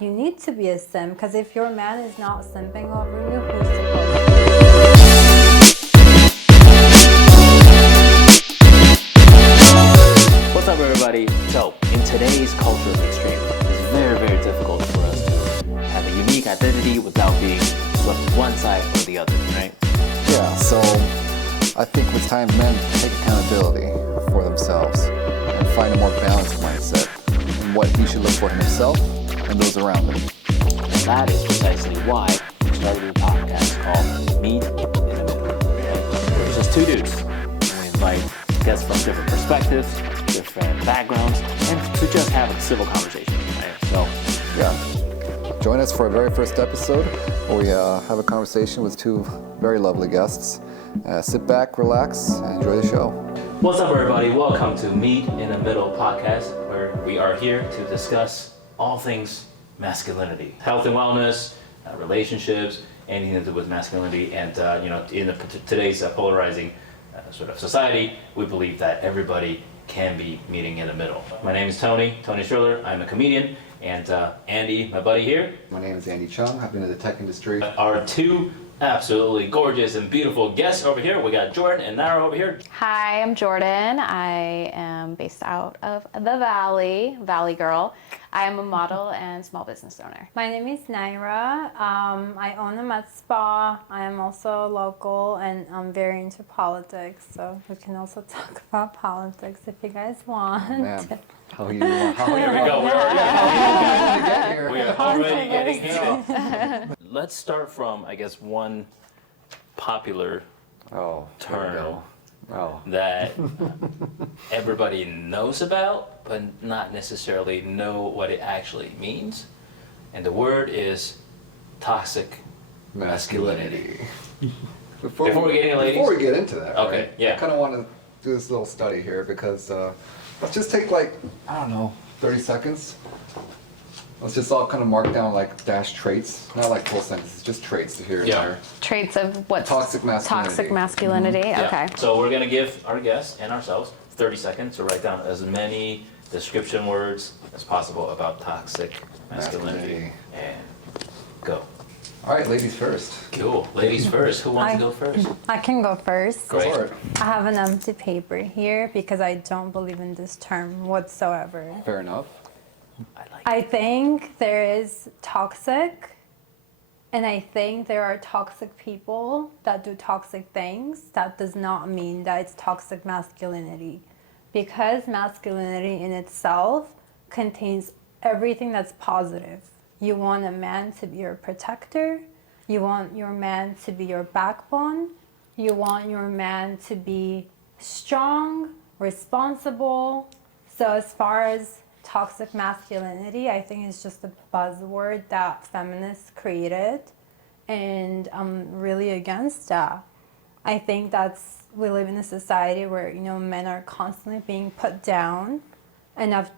You need to be a simp, because if your man is not simping over you, who's supposed to? What's up, everybody? So, in today's culture of extreme, it's very, very difficult for us to have a unique identity without being swept to one side or the other, right? Yeah, so I think it's time men take accountability for themselves and find a more balanced mindset in what he should look for in himself and those around him. And that is precisely why we started a podcast called Meet in the Middle. It's just two dudes. We invite guests from different perspectives, different backgrounds, and to just have a civil conversation, right? So, Yeah, join us for our very first episode where we have a conversation with two very lovely guests. Sit back, relax, and enjoy the show. what's up, everybody? Welcome to Meet in the Middle podcast, where we are here to discuss all things masculinity, health and wellness, relationships, anything to do with masculinity. And in today's polarizing sort of society, we believe that everybody can be meeting in the middle. My name is Tony Schiller. I'm a comedian, and Andy, my buddy here. My name is Andy Chung. I've been in the tech industry. Our two absolutely gorgeous and beautiful guests over here. We got Jordyn and Naira over here. Hi, I'm Jordyn. I am based out of the Valley girl. I am a model and small business owner. My name is Naira. I own a med spa. I am also local, and I'm very into politics, so we can also talk about politics if you guys want. Man, Here we go. We are already getting here. Let's start from, I guess, one popular term that everybody knows about, but not necessarily know what it actually means. And the word is toxic masculinity. Before we get into ladies? Before we get into that, Okay, right, yeah. I kind of want to do this little study here because let's just take 30 seconds. Let's just all kind of mark down dash traits, not like full sentences, just traits here and there. Traits of what? Toxic masculinity. Toxic masculinity, Yeah. okay. So we're going to give our guests and ourselves 30 seconds to write down as many description words as possible about toxic masculinity. And go. All right, ladies first. Cool. Ladies first. Who wants to go first? I can go first. Great. Go for it. I have an empty paper here because I don't believe in this term whatsoever. Fair enough. I think there is toxic, and I think there are toxic people that do toxic things. That does not mean that it's toxic masculinity, because masculinity in itself contains everything that's positive. You want a man to be your protector. You want your man to be your backbone. You want your man to be strong, responsible. So as far as toxic masculinity, I think it's just a buzzword that feminists created, and I'm really against that. I think we live in a society where men are constantly being put down, and I've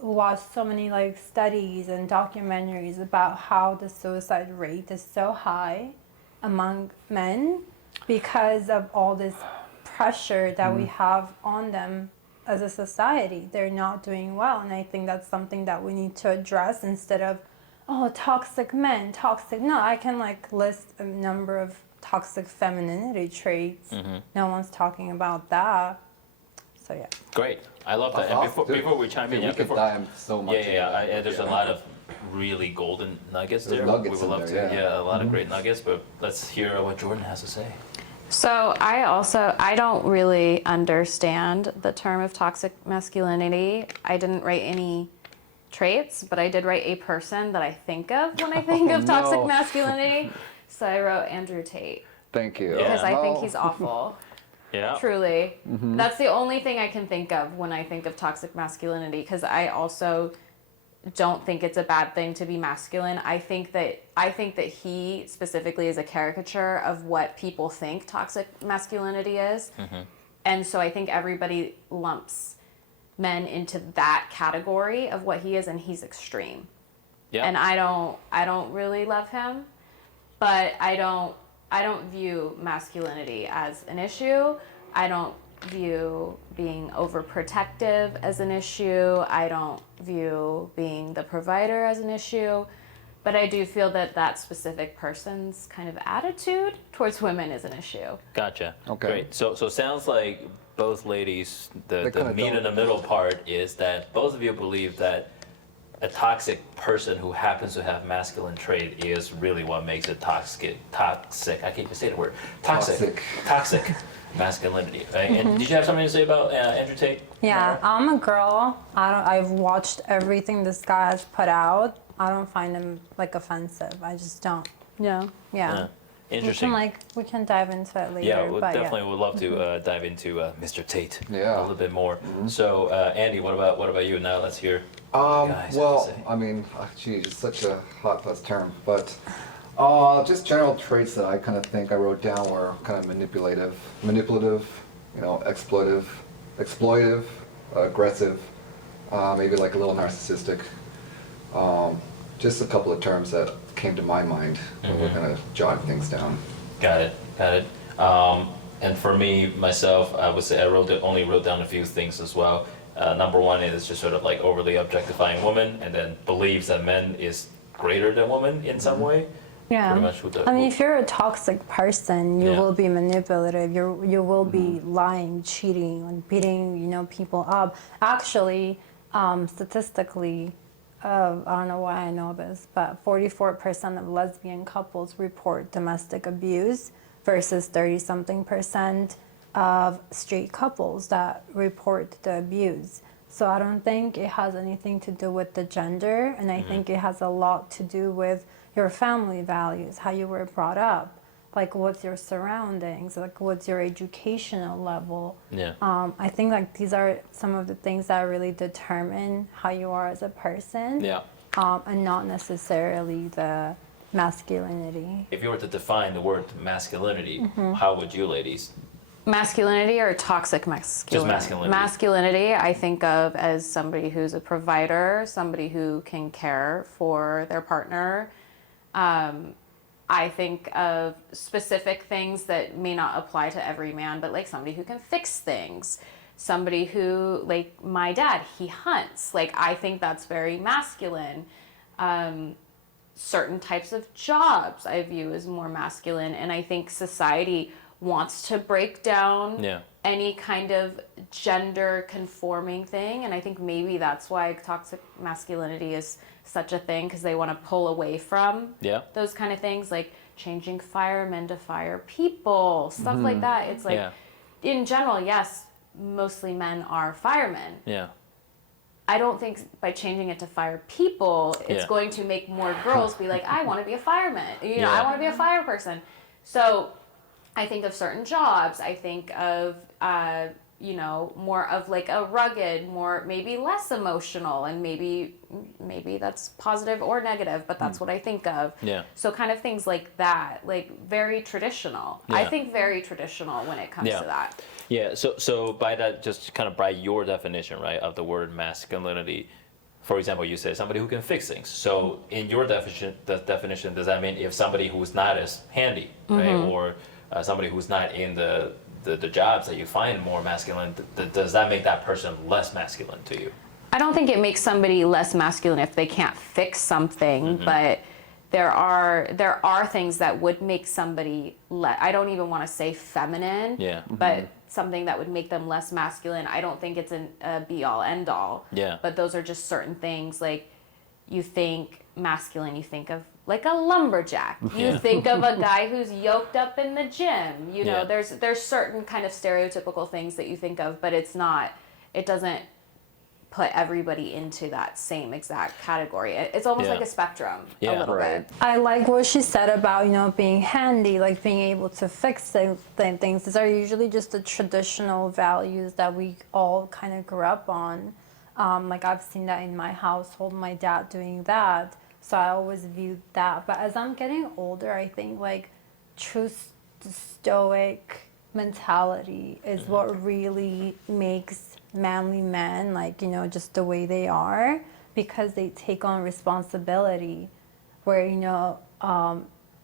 watched so many studies and documentaries about how the suicide rate is so high among men because of all this pressure that we have on them. As a society, they're not doing well, and I think that's something that we need to address instead of, toxic men, toxic. No, I can list a number of toxic femininity traits. Mm-hmm. No one's talking about that. So yeah. Great. I love that. And before we chime in, we could dive so much. There's a lot of really golden nuggets there. Nuggets we would in love there, to. yeah. A lot of great nuggets. But let's hear what Jordyn has to say. So I don't really understand the term of toxic masculinity. I didn't write any traits, but I did write a person that I think of when I think of toxic masculinity. So I wrote Andrew Tate. Thank you. Because I think he's awful. Yeah. Truly. Mm-hmm. That's the only thing I can think of when I think of toxic masculinity, because I also don't think it's a bad thing to be masculine. I think that he specifically is a caricature of what people think toxic masculinity is. Mm-hmm. And so I think everybody lumps men into that category of what he is, and he's extreme. Yeah. And I don't really love him, but I don't view masculinity as an issue. I don't view being overprotective as an issue. I don't view being the provider as an issue. But I do feel that that specific person's kind of attitude towards women is an issue. Gotcha. Okay. Great. So sounds like both ladies, the kinda meat in the middle part is that both of you believe that a toxic person who happens to have masculine trait is really what makes it toxic. I can't even say the word. Toxic masculinity, right? And did you have something to say about Andrew Tate? Yeah, I'm a girl. I've watched everything this guy has put out. I don't find him like offensive. I just don't. Yeah. Yeah. Interesting. We can dive into it later. Yeah, we but definitely would love to dive into Mr. Tate Yeah. a little bit more. So, Andy, what about you? Now let's hear. Guys have to Well, say. I mean, geez, it's such a hot buzz term, but just general traits that I kind of think I wrote down were kind of manipulative, exploitive, aggressive, maybe like a little narcissistic. Just a couple of terms that came to my mind when we're gonna jot things down. Got it. And for me, myself, I would say I only wrote down a few things as well. Number one is just sort of like overly objectifying women, and then believes that men is greater than women in some way. Yeah. Pretty much with the, I mean, if you're a toxic person, you Yeah. will be manipulative. You will be lying, cheating, and beating people up. Actually, statistically, I don't know why I know this, but 44% of lesbian couples report domestic abuse versus 30-something% of straight couples that report the abuse. So I don't think it has anything to do with the gender, and I think it has a lot to do with your family values, how you were brought up, like what's your surroundings, like what's your educational level. Yeah. I think like these are some of the things that really determine how you are as a person, Yeah. and not necessarily the masculinity. If you were to define the word masculinity, how would you ladies? Masculinity or toxic masculinity? Just masculinity. Masculinity, I think of as somebody who's a provider, somebody who can care for their partner. I think of specific things that may not apply to every man, but like somebody who can fix things. Somebody who, like my dad, he hunts. Like, I think that's very masculine. Certain types of jobs I view as more masculine, and I think society wants to break down Yeah. any kind of gender conforming thing, and I think maybe that's why toxic masculinity is such a thing, because they want to pull away from Yeah. those kind of things, like changing firemen to fire people, stuff like that. It's like, Yeah. in general, yes, mostly men are firemen. Yeah. I don't think by changing it to fire people, it's Yeah. going to make more girls be like, I want to be a fireman. Yeah. I want to be a fire person. So I think of certain jobs. I think of, more of like a rugged, more maybe less emotional, and maybe that's positive or negative, but that's what I think of. Yeah. So kind of things like that, like very traditional. I Yeah. think very traditional when it comes Yeah. to that. Yeah, so by that, just kind of by your definition, right, of the word masculinity, for example, you say somebody who can fix things. So in your definition, does that mean if somebody who's not as handy, right, or somebody who's not in the jobs that you find more masculine, does that make that person less masculine to you? I don't think it makes somebody less masculine if they can't fix something, but there are things that would make somebody I don't even want to say feminine, Yeah. but something that would make them less masculine. I don't think it's a be all end all. Yeah. But those are just certain things. Like, you think masculine, you think of like a lumberjack. You Yeah. think of a guy who's yoked up in the gym. Yeah. There's certain kind of stereotypical things that you think of, but it doesn't put everybody into that same exact category. It's almost Yeah. like a spectrum, Yeah. a little Right. bit. I like what she said about being handy, like being able to fix things. These are usually just the traditional values that we all kind of grew up on. Like, I've seen that in my household, my dad doing that, so I always viewed that. But as I'm getting older, I think like true stoic mentality is what really makes manly men, like, just the way they are, because they take on responsibility. Where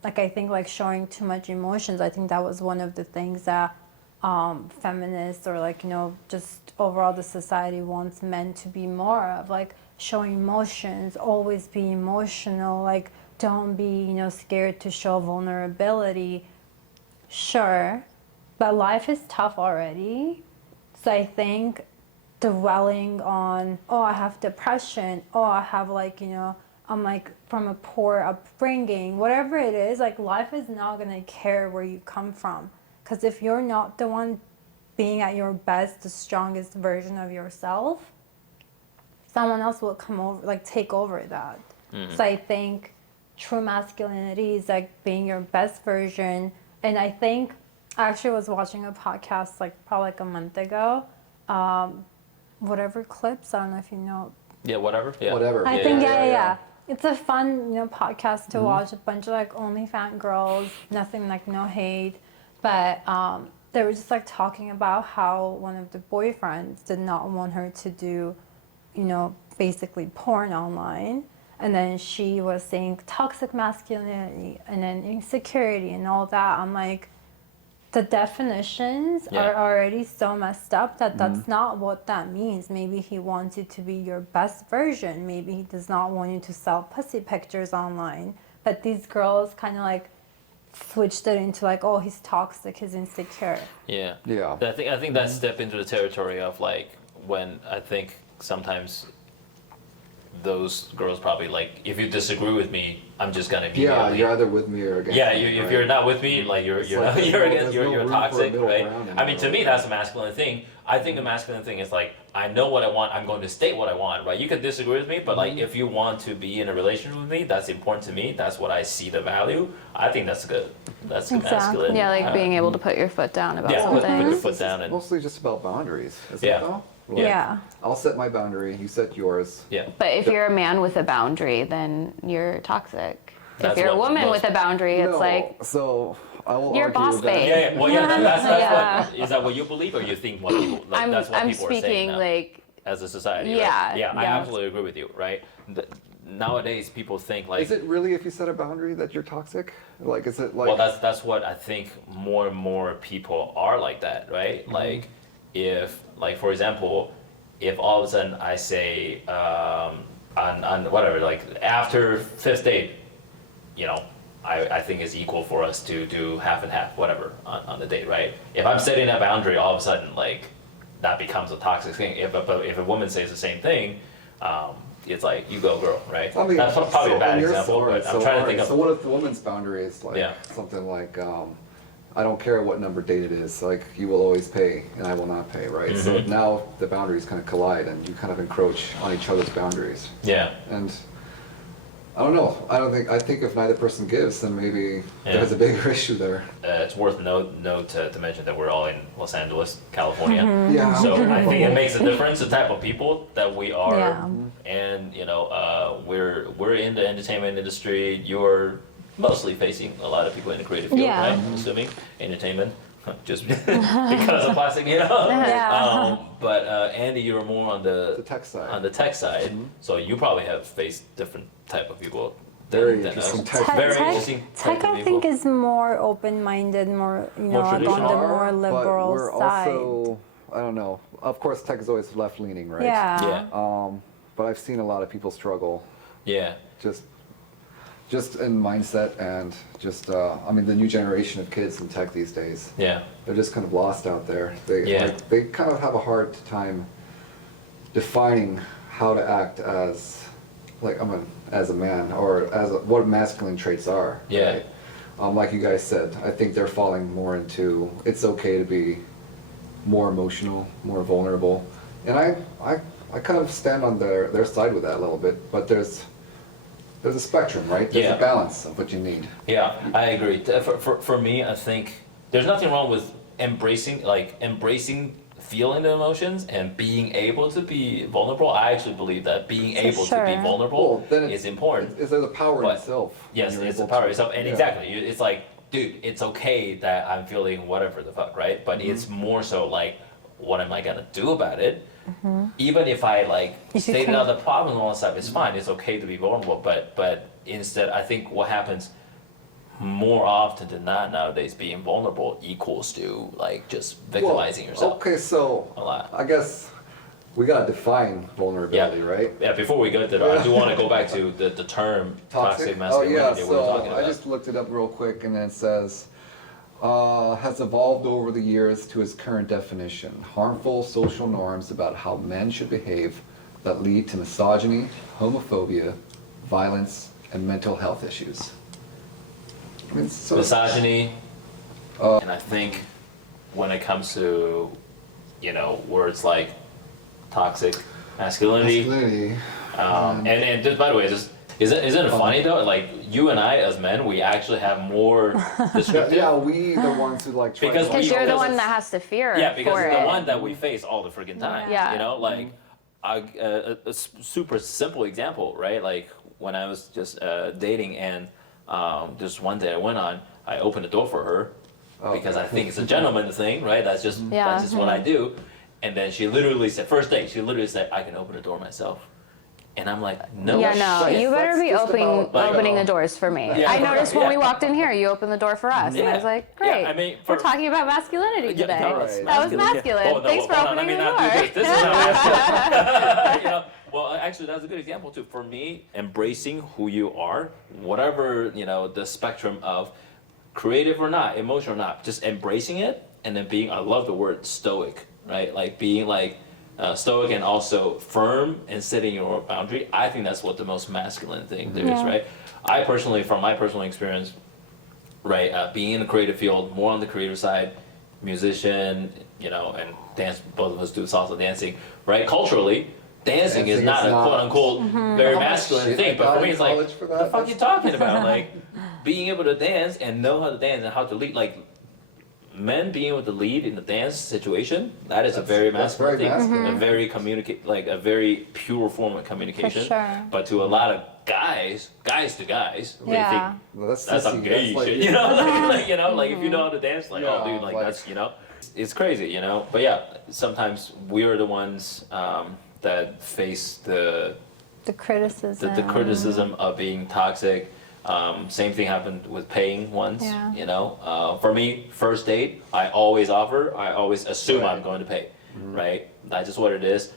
like, I think like showing too much emotions, I think that was one of the things that feminists or like, just overall the society wants men to be more of, like showing emotions, always be emotional, like don't be, scared to show vulnerability. Sure, but life is tough already. So I think dwelling on, oh, I have depression, oh, I have like, I'm like from a poor upbringing, whatever it is, like life is not gonna care where you come from. Because if you're not the one being at your best, the strongest version of yourself, someone else will come over, like take over that. So I think true masculinity is like being your best version. And I think I actually was watching a podcast like probably like a month ago. Whatever clips, I don't know if you know. Yeah, whatever. Yeah. Whatever. I think yeah. It's a fun, podcast to watch. A bunch of like OnlyFans girls, nothing like no hate, but they were just like talking about how one of the boyfriends did not want her to do, basically porn online. And then she was saying toxic masculinity and then insecurity and all that. I'm like, the definitions are already so messed up that that's not what that means. Maybe he wants you to be your best version. Maybe he does not want you to sell pussy pictures online. But these girls kind of like switched it into like, oh, he's toxic, he's insecure. Yeah. Yeah. I think that step into the territory of like when I think sometimes those girls probably like, if you disagree with me, I'm just gonna be Yeah, you're either with me or against me. if right? you're not with me, like you're like you're there's against no you're room for a toxic, middle right? ground I mean, to me anymore. that's a masculine thing. I think a masculine thing is like, I know what I want, I'm going to state what I want, right? You can disagree with me, but like if you want to be in a relationship with me, that's important to me. That's what I see the value. I think that's good. That's good Exactly. masculine. Yeah, like being able to put your foot down about Yeah, put something. your foot down and Mostly just about boundaries, isn't Yeah. it though? Yeah. I'll set my boundary, you set yours. yeah. But if you're a man with a boundary, then you're toxic. That's if you're a what woman most- with a boundary, it's No, like so I will You're argue boss that. babe. Yeah. Well, yeah. That's Yeah. what. Is that what you believe, or you think what people? Like, I'm that's what people are saying speaking now. like As a society, Yeah, right? Yeah, I yeah. absolutely agree with you, right? Nowadays, people think like, Is it really if you set a boundary that you're toxic? Like, is it like? well, that's what I think more and more people are like that, right? Like, if, like, for example, if all of a sudden I say, on whatever, like, after fifth date, I think it's equal for us to do half and half, whatever, on the date, right? If I'm setting that boundary, all of a sudden, like, that becomes a toxic thing. If a woman says the same thing, it's like, you go girl, right? I mean, that's probably so- a bad and you're example, sorry, but I'm trying to think of. So what if the woman's boundary is like Yeah. something like, I don't care what number date it is, like you will always pay and I will not pay, right? So Mhm. now the boundaries kind of collide and you kind of encroach on each other's boundaries. Yeah. And I don't know. I think if neither person gives, then maybe Yeah. there's a bigger issue there. It's worth note to mention that we're all in Los Angeles, California. Yeah. So I think it makes a difference the type of people that we are, Yeah. and we're in the entertainment industry. You're mostly facing a lot of people in the creative field, Yeah. right? I'm assuming entertainment, just because of plastic, Yeah. But Andy, you're more on The the tech side. side, so you probably have faced different type of people. Very than interesting us. tech. Very interesting Tech, type of I think, people. is more open-minded, more, More on the traditional. more liberal but we're side. also, I don't know. Of course, tech is always left-leaning, right? Yeah. Yeah. But I've seen a lot of people struggle Yeah. just in mindset and just, I mean, the new generation of kids in tech these days, Yeah. they're just kind of lost out there. They, Yeah. they kind of have a hard time defining how to act as, as a man or what masculine traits are. Yeah. Right? Like you guys said, I think they're falling more into it's okay to be more emotional, more vulnerable, and I kind of stand on their side with that a little bit. But there's a spectrum, right? There's Yeah. a balance of what you need. Yeah, I agree. For me, I think there's nothing wrong with embracing feeling the emotions and being able to be vulnerable. I actually believe that being able to be sure. vulnerable Well, then is important. Is there the power in But- itself? Yes, when you're it's the able power to- itself, and yeah. exactly, it's like, dude, it's okay that I'm feeling whatever the fuck, right? But Mm-hmm. it's more so like, what am I gonna do about it? Even if I like If you stated can- out the problem and all that stuff, it's fine. It's okay to be vulnerable, but instead, I think what happens more often than not nowadays, being vulnerable equals to like just victimizing yourself. Okay, so A lot. I guess we gotta define vulnerability, right? Yeah, before we go to that, I do want to go back to the term toxic Oh masculinity yeah, we were talking so about. I just looked it up real quick and it says, has evolved over the years to its current definition. Harmful social norms about how men should behave that lead to misogyny, homophobia, violence, and mental health issues. I mean, so Misogyny, and I think when it comes to, words like toxic masculinity, and just, by the way, just isn't it funny though? Like you and I as men, we actually have more descriptive. yeah, we the ones who like try Because to Because you're the because one it's- that has to fear Yeah, because for it's the it. one that we face all the freaking time. Yeah. Like a super simple example, right? Like when I was just dating, and just one day I went on, I opened the door for her because I think it's a gentleman thing, right? That's just what I do. And then she literally said, first date, I can open the door myself. And I'm like, no. Yeah, no, shit. you better That's be just about, opening the doors for me. Yeah, I noticed when we yeah. walked in here, you opened the door for us, and I was like, great. Yeah, I mean, we're talking about masculinity Yeah, today. no, it's That was masculine. Oh, no, Thanks for hold on, opening let the me door. not do this. This is not masculine. Well, actually, that's a good example too. For me, embracing who you are, whatever the spectrum of creative or not, emotional or not, just embracing it, and then being. I love the word stoic, right? Like being like. Stoic and also firm and setting your boundary. I think that's what the most masculine thing there is, right? I personally, from my personal experience, right, being in the creative field, more on the creative side, musician, and dance. Both of us do salsa dancing, right? Culturally, dancing is not a quote unquote very masculine shit thing, I but got for me, in it's like, college for the that. fuck you talking about? Like being able to dance and know how to dance and how to lead, like. Men being able to lead in the dance situation, that is a very masculine very thing. masculine. A very like a very pure form of communication. sure. But to a lot of guys to guys, they Yeah. think Well, that's sissy. some gay That's shit, like if you know how to dance, like oh Yeah, dude, like like- that's it's crazy, But yeah, sometimes we are the ones that face the criticism. the criticism of being toxic. Same thing happened with paying once, Yeah. For me, first date, I always assume Right. I'm going to pay, right? That's just what it is.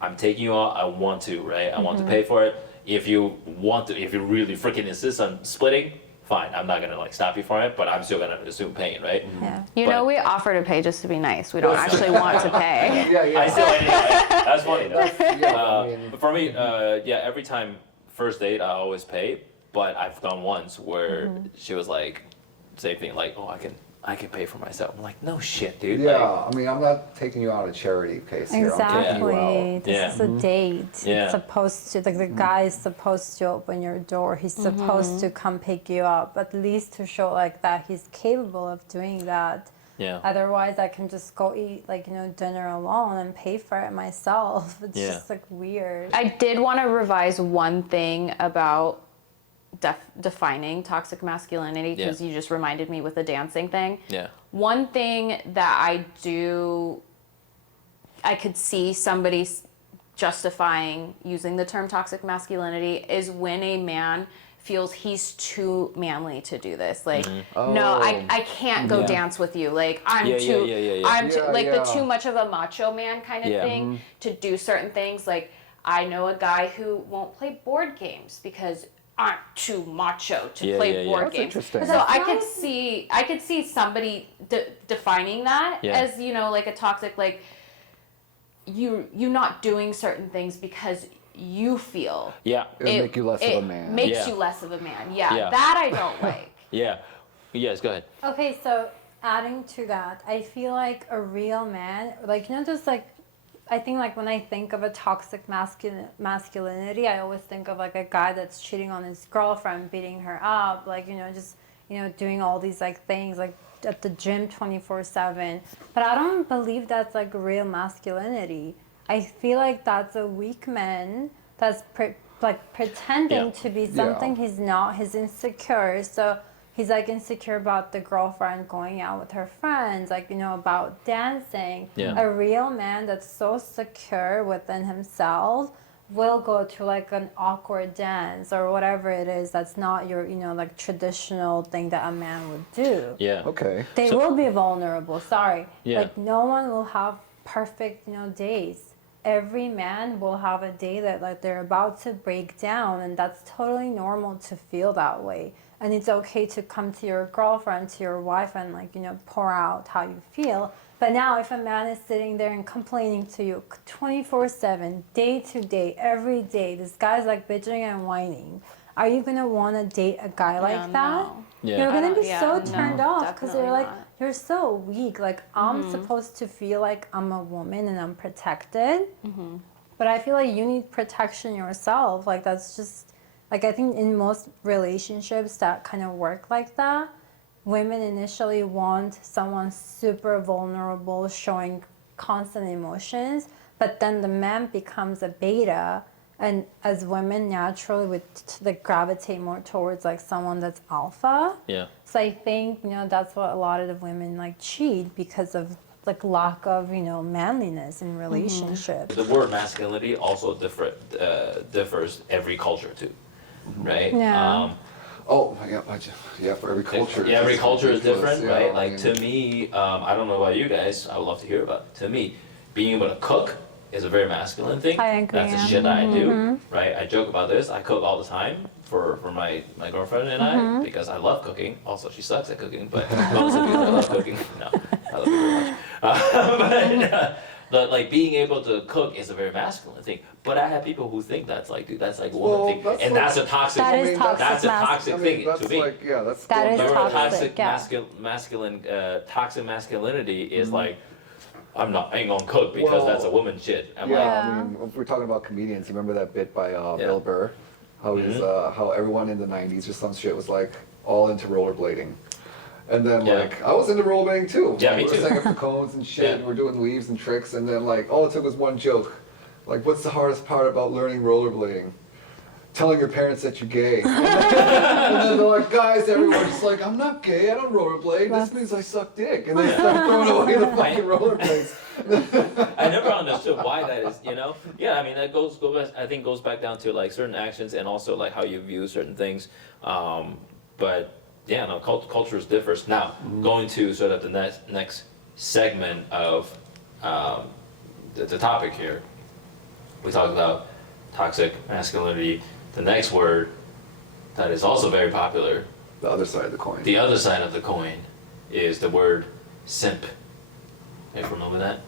I'm taking you out, I want to, right? I want to pay for it. If you really freaking insist on splitting, fine. I'm not gonna like stop you from it, but I'm still gonna assume paying, right? Yeah. But- We offer to pay just to be nice. We don't actually want to pay. Yeah. I still anyway. That's funny though. I mean, But for me, every time first date, I always pay. But I've gone once where she was like, same thing, like, oh, I can pay for myself. I'm like, no shit, dude. yeah, Like, I mean, I'm not taking you out of charity case here. I'm taking you Exactly. out. This Yeah. is a date. Yeah. It's supposed to, like, the guy is supposed to open your door. He's supposed to come pick you up, at least to show like that he's capable of doing that. yeah. Otherwise, I can just go eat dinner alone and pay for it myself. It's Yeah. just like weird. I did want to revise one thing about defining toxic masculinity because you just reminded me with the dancing thing. Yeah. One thing that I could see somebody justifying using the term toxic masculinity is when a man feels he's too manly to do this. Like, no, I can't go Yeah. dance with you. Like, I'm Yeah, too, yeah. I'm too, Yeah, like the yeah. too much of a macho man kind of Yeah. thing to do certain things. Like, I know a guy who won't play board games because I'm too macho to Yeah, play yeah, yeah. board That's games. interesting. So I could see somebody defining that Yeah. as like a toxic, like you not doing certain things because you feel Yeah. It'll make you less of a man. Makes Yeah. you less of a man. Yeah, Yeah. that I don't like. Yeah. Yes, go ahead. Okay, so adding to that, I feel like a real man, just like, I think like when I think of a toxic masculinity, I always think of like a guy that's cheating on his girlfriend, beating her up, doing all these like things like at the gym 24/7. But I don't believe that's like real masculinity. I feel like that's a weak man that's pretending Yeah. to be something Yeah. he's not. He's insecure, so he's like insecure about the girlfriend going out with her friends, about dancing. Yeah. A real man that's so secure within himself will go to like an awkward dance or whatever it is that's not your, like traditional thing that a man would do. Yeah. Okay. They will be vulnerable, sorry. Yeah. Like no one will have perfect, days. Every man will have a day that like they're about to break down, and that's totally normal to feel that way. And it's okay to come to your girlfriend, to your wife, and like, pour out how you feel. But now if a man is sitting there and complaining to you 24/7, day to day, every day, this guy's like bitching and whining, are you gonna want to date a guy like that? No. Yeah. You're gonna be Yeah, so no, turned off because you're definitely like, not. you're so weak. Like, I'm supposed to feel like I'm a woman and I'm protected. But I feel like you need protection yourself. Like, that's just, like, I think in most relationships that kind of work like that, women initially want someone super vulnerable, showing constant emotions. But then the man becomes a beta. And as women naturally would like gravitate more towards like someone that's alpha. Yeah. So I think, that's what a lot of the women like cheat because of like lack of, manliness in relationships. The word masculinity also differs every culture too, right? Yeah. Oh, yeah, for every culture. Yeah, every it's culture is ridiculous, different, yeah, right? I Like mean, to me, I don't know about you guys. I would love to hear about it. To me, being able to cook is a very masculine thing. I agree, That's the yeah. shit I do, right? I joke about this. I cook all the time for my girlfriend and I because I love cooking. Also, she sucks at cooking, but mostly because I love cooking. No, I love it very much. But like being able to cook is a very masculine thing. But I have people who think that's like, dude, that's like a woman Well, thing, that's and like- that's a toxic. That is toxic That's a mas- toxic I mean, thing that's to me. like, yeah, that's That going is back to- toxic. Masculine, toxic masculinity is like, I ain't gonna cook because Well, that's a woman shit. I'm Yeah, like, Yeah. I mean, if we're talking about comedians, you remember that bit by Bill Burr? How he's, how everyone in the 90s or some shit was like all into rollerblading. And then Yeah. like, I was into rollerblading too. Yeah, me we were too. setting up the cones and shit, Yeah. and we're doing weaves and tricks, and then like, all it took was one joke. Like, what's the hardest part about learning rollerblading? Telling your parents that you're gay. And then they're like, guys, everyone's just like, I'm not gay, I don't rollerblade, this means I suck dick. And they start throwing away the fucking rollerblades. I never understood why that is, Yeah, I mean, that I think goes back down to like certain actions and also like how you view certain things. But yeah, no, cultures differs. Now, going to sort of the next segment of the topic here, we talked about toxic masculinity. The next word that is also very popular, The other side of the coin. the other side of the coin, is the word simp. You remember that?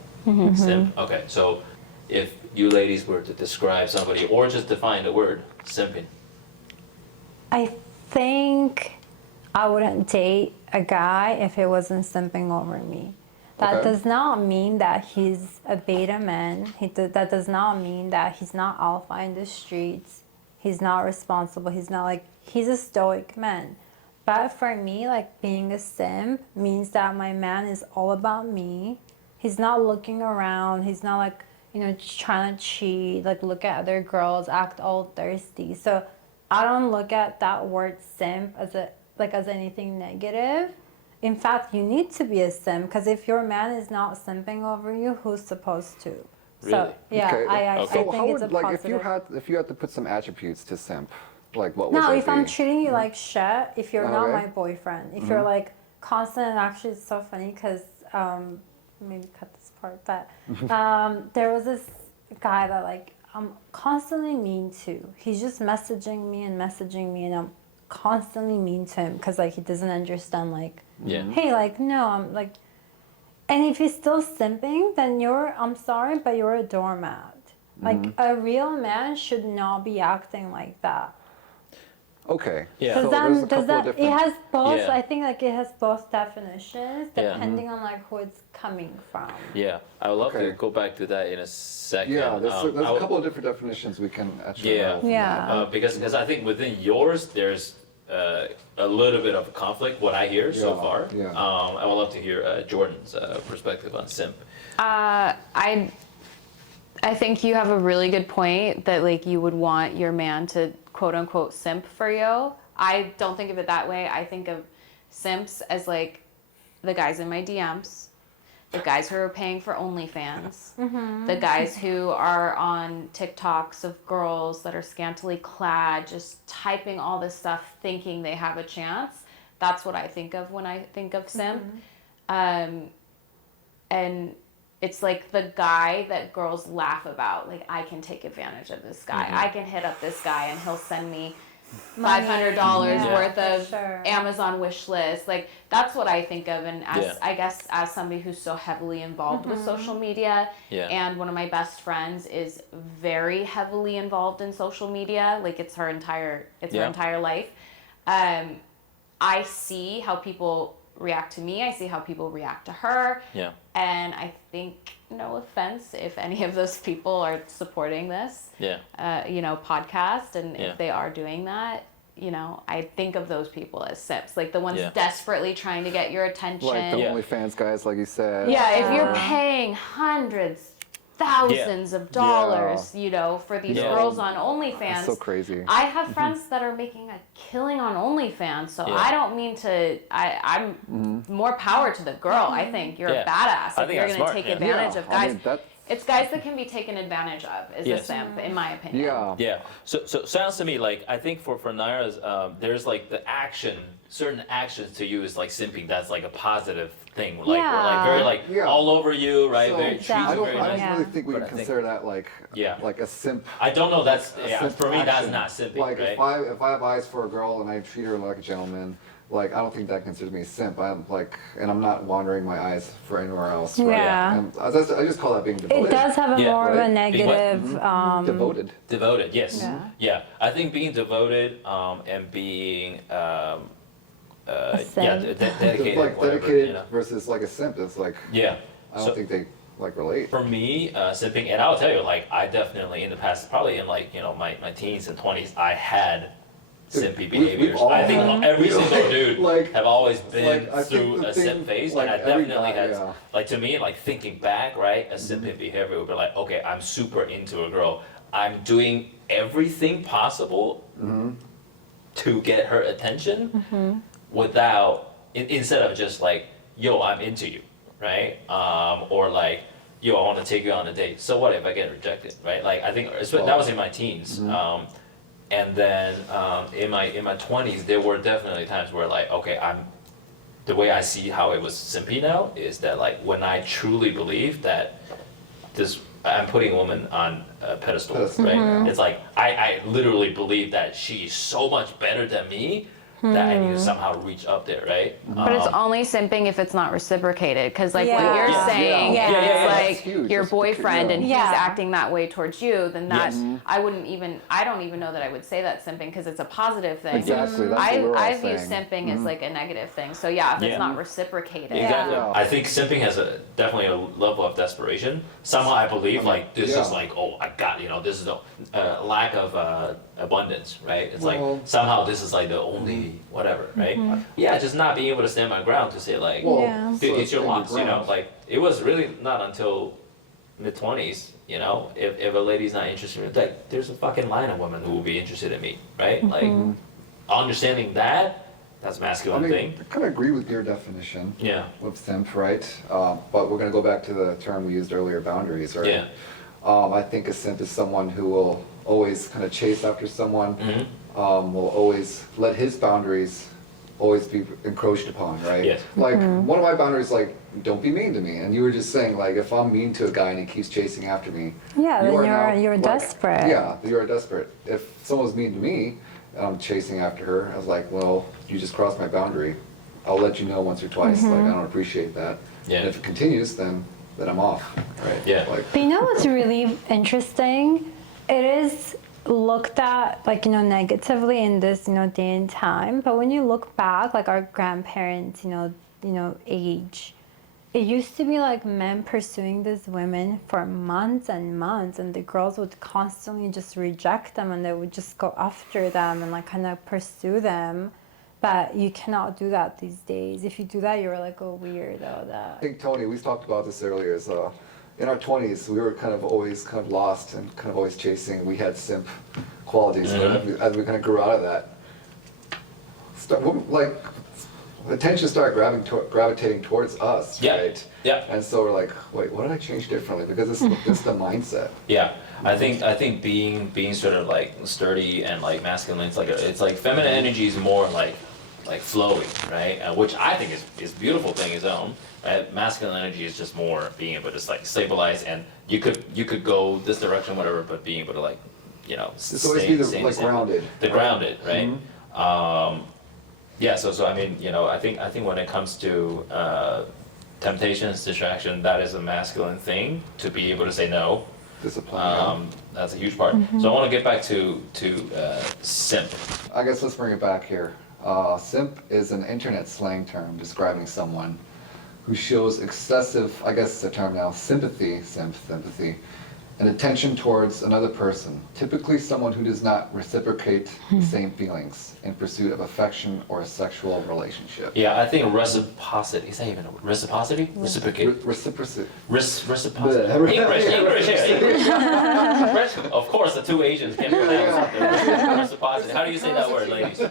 Simp? Okay, so if you ladies were to describe somebody or just define the word simping. I think I wouldn't date a guy if he wasn't simping over me. That Okay. does not mean that he's a beta man. That does not mean that he's not alpha in the streets. He's not responsible. He's a stoic man. But for me, like being a simp means that my man is all about me. He's not looking around. He's not like, trying to cheat, like look at other girls, act all thirsty. So I don't look at that word simp as anything negative. In fact, you need to be a simp because if your man is not simping over you, who's supposed to? Really? So yeah, Okay. I So think how it's a would, like, positive. if you had to put some attributes to simp, like what would No, they if I'm be? treating you like shit, if you're not Okay. my boyfriend, if you're like constant, and actually it's so funny because maybe cut this part, but there was this guy that like I'm constantly mean to. He's just messaging me, and I'm constantly mean to him because like he doesn't understand like, Yeah. hey, like no, I'm like, and if he's still simping, then I'm sorry, but you're a doormat. Like a real man should not be acting like that. Okay. Yeah. So Does there's a that, couple of it different. has both, Yeah. I think like it has both definitions Yeah. depending on like who it's coming from. Yeah, I would love to Okay. go back to that in a second. Yeah, there's I a would- couple of different definitions we can actually. Yeah. have from Yeah. that. because I think within yours there's a little bit of a conflict. What I hear so Yeah, far. yeah. I would love to hear Jordan's perspective on simp. I think you have a really good point that like you would want your man to quote unquote simp for you. I don't think of it that way. I think of simps as like the guys in my DMs the guys who are paying for OnlyFans, the guys who are on TikToks of girls that are scantily clad, just typing all this stuff, thinking they have a chance. That's what I think of when I think of simp. And it's like the guy that girls laugh about. Like, I can take advantage of this guy. I can hit up this guy and he'll send me $500 worth of Amazon wish list. Like, that's what I think of. And as I guess as somebody who's so heavily involved with social media, and one of my best friends is very heavily involved in social media. Like, it's her entire life. I see how people react to me. I see how people react to her. Yeah. And I think, no offense, if any of those people are supporting this, podcast, and if they are doing that, I think of those people as simps, like the ones desperately trying to get your attention. Like the OnlyFans guys, like you said. Yeah, if you're paying hundreds, thousands of dollars, for these girls on OnlyFans. That's so crazy. I have friends that are making a killing on OnlyFans, so I don't mean to. I'm more power to the girl. I think you're a badass if you're going to take advantage of guys. It's guys that can be taken advantage of is a simp, in my opinion. Yeah. So sounds to me like, I think for Naira's, there's like certain actions to you is like simping. That's like a positive thing. Like very all over you, right? So, very treat you very I nice. don't really think we can consider that like a simp. I don't know. That's for me. Action. That's not simping. Like right? if I have eyes for a girl and I treat her like a gentleman, like I don't think that considers me a simp. I'm like, and I'm not wandering my eyes for anywhere else. Right? Yeah. And I just call that being devoted. It does have a more of a negative. Devoted. Devoted. Yes. Yeah. I think being devoted and being dedicated. Like dedicated versus like a simp. It's like I don't think they like relate. For me, simping, and I'll tell you, like I definitely in the past, probably in like my teens and 20s, I had simpy behaviors. I think every single dude have always been through a simp phase, and I definitely had, like to me, like thinking back, right, a simping behavior would be like, okay, I'm super into a girl, I'm doing everything possible to get her attention without, instead of just like, yo, I'm into you, right, or like, yo, I want to take you on a date. So what if I get rejected, right? Like I think that was in my teens. And then in my 20s, there were definitely times where like, okay, the way I see how it was simpy now is that like when I truly believe that I'm putting a woman on a pedestal, right? It's like I literally believe that she's so much better than me that I need to somehow reach up there, right? But it's only simping if it's not reciprocated, because like what you're saying is like your boyfriend and he's acting that way towards you, then that I don't even know that I would say that's simping because it's a positive thing. Exactly. That's I view simping as like a negative thing. So if it's not reciprocated. Exactly. I think simping has definitely a level of desperation. Somehow I believe like this is like, oh, I got, this is a lack of abundance, right? It's like somehow this is like the only whatever, right? Just not being able to stand my ground to say like, dude, it's your loss, like it was really not until mid-20s, if a lady's not interested in me, like there's a fucking line of women who will be interested in me, right? Like understanding that's a masculine thing. I kind of agree with your definition of simp, right? But we're going to go back to the term we used earlier, boundaries, right? I think a simp is someone who will always kind of chase after someone, will always let his boundaries always be encroached upon, right? Yes. Like one of my boundaries, like don't be mean to me. And you were just saying, like if I'm mean to a guy and he keeps chasing after me, then you're desperate. Yeah, you're desperate. If someone's mean to me and I'm chasing after her, I was like, well, you just crossed my boundary. I'll let you know once or twice. Like I don't appreciate that. Yeah. And if it continues, then I'm off, right? Yeah. But you know what's really interesting? It is looked at like negatively in this day and time, but when you look back, like our grandparents age, it used to be like men pursuing these women for months and months, and the girls would constantly just reject them, and they would just go after them and like kind of pursue them. But you cannot do that these days. If you do that, you're like a weirdo. I think Tony, we talked about this earlier, is in our 20s, we were kind of always kind of lost and kind of always chasing. We had simp qualities, but as we kind of grew out of that, attention started gravitating towards us, Yeah. right? Yeah. And so we're like, wait, what did I change differently? Because this is the mindset. Yeah, I think being sort of like sturdy and like masculine, it's like feminine energy is more like flowing, right? Which I think is beautiful thing its own. Right? Masculine energy is just more being able to just like stabilize, and you could go this direction, whatever, but being able to like, It's always be like grounded. The grounded, right? Yeah. So I mean, I think when it comes to temptations, distraction, that is a masculine thing to be able to say no. Discipline. That's a huge part. So I want to get back to simp. I guess let's bring it back here. Simp is an internet slang term describing someone who shows excessive, I guess it's a term now, sympathy, and attention towards another person, typically someone who does not reciprocate the same feelings in pursuit of affection or a sexual relationship. Yeah, I think reciprocity, is that even a reciprocity? Reciprocate. Reciprocity. Reciprocity. English. Of course, the two Asians can't pronounce something. Reciprocity. How do you say that word, ladies?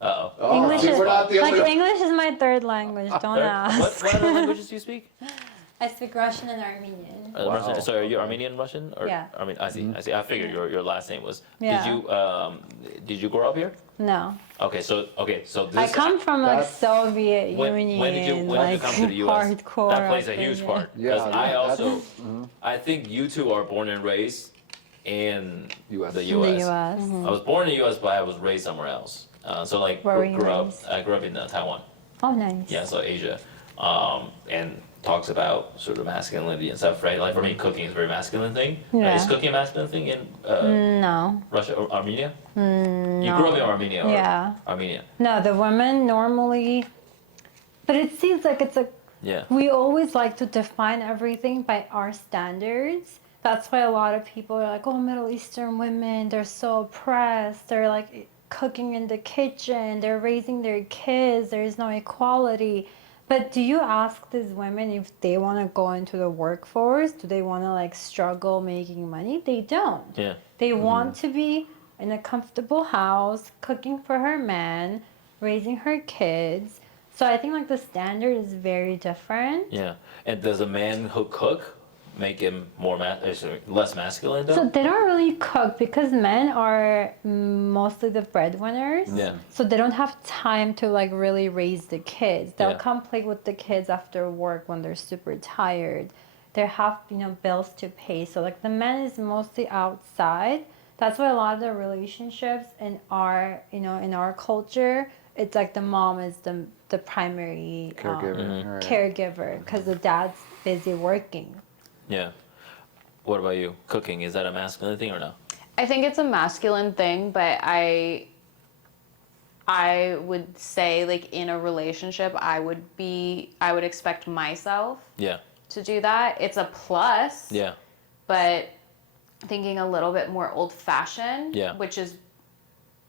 Uh-oh. English see, is we're not the like only- English is my third language. Don't ask. What other languages do you speak? I speak Russian and Armenian. Wow. Russian. So are you Armenian Russian? Or, Yeah. I mean, I see. I figured your last name was. Yeah. Did you grow up here? No, Okay, so this. I come from like that's- Soviet when Union, did you like come to the U.S.? hardcore. That plays a huge upbringing. part. Yeah, Because I that's- also, I think you two are born and raised in US. the In U.S. the U.S. I was born in the U.S., but I was raised somewhere else. So like Where were you raised? I grew up in Taiwan. Oh, nice. Yeah, so Asia, and talks about sort of masculinity and stuff, right? Like for me, cooking is a very masculine thing. Yeah. Is cooking a masculine thing in No. Russia or Armenia? You No. grew up in Armenia, or Yeah. Armenia? No, the women normally, but it seems like it's like Yeah. we always like to define everything by our standards. That's why a lot of people are like, oh, Middle Eastern women, they're so oppressed. They're like cooking in the kitchen, they're raising their kids, there's no equality. But do you ask these women if they want to go into the workforce? Do they want to like struggle making money? They don't. Yeah. They want to be in a comfortable house, cooking for her man, raising her kids. So I think like the standard is very different. Yeah. And does a man who cook make him less masculine though? So they don't really cook because men are mostly the breadwinners. Yeah. So they don't have time to like really raise the kids. They'll Yeah. come play with the kids after work when they're super tired. They have, bills to pay. So like the man is mostly outside. That's why a lot of the relationships in our, in our culture, it's like the mom is the primary Caregiver. Right. caregiver because the dad's busy working. Yeah. What about you? Cooking, is that a masculine thing or no? I think it's a masculine thing, but I would say like in a relationship, I would expect myself Yeah. to do that. It's a plus. Yeah. But thinking a little bit more old fashioned, Yeah. which is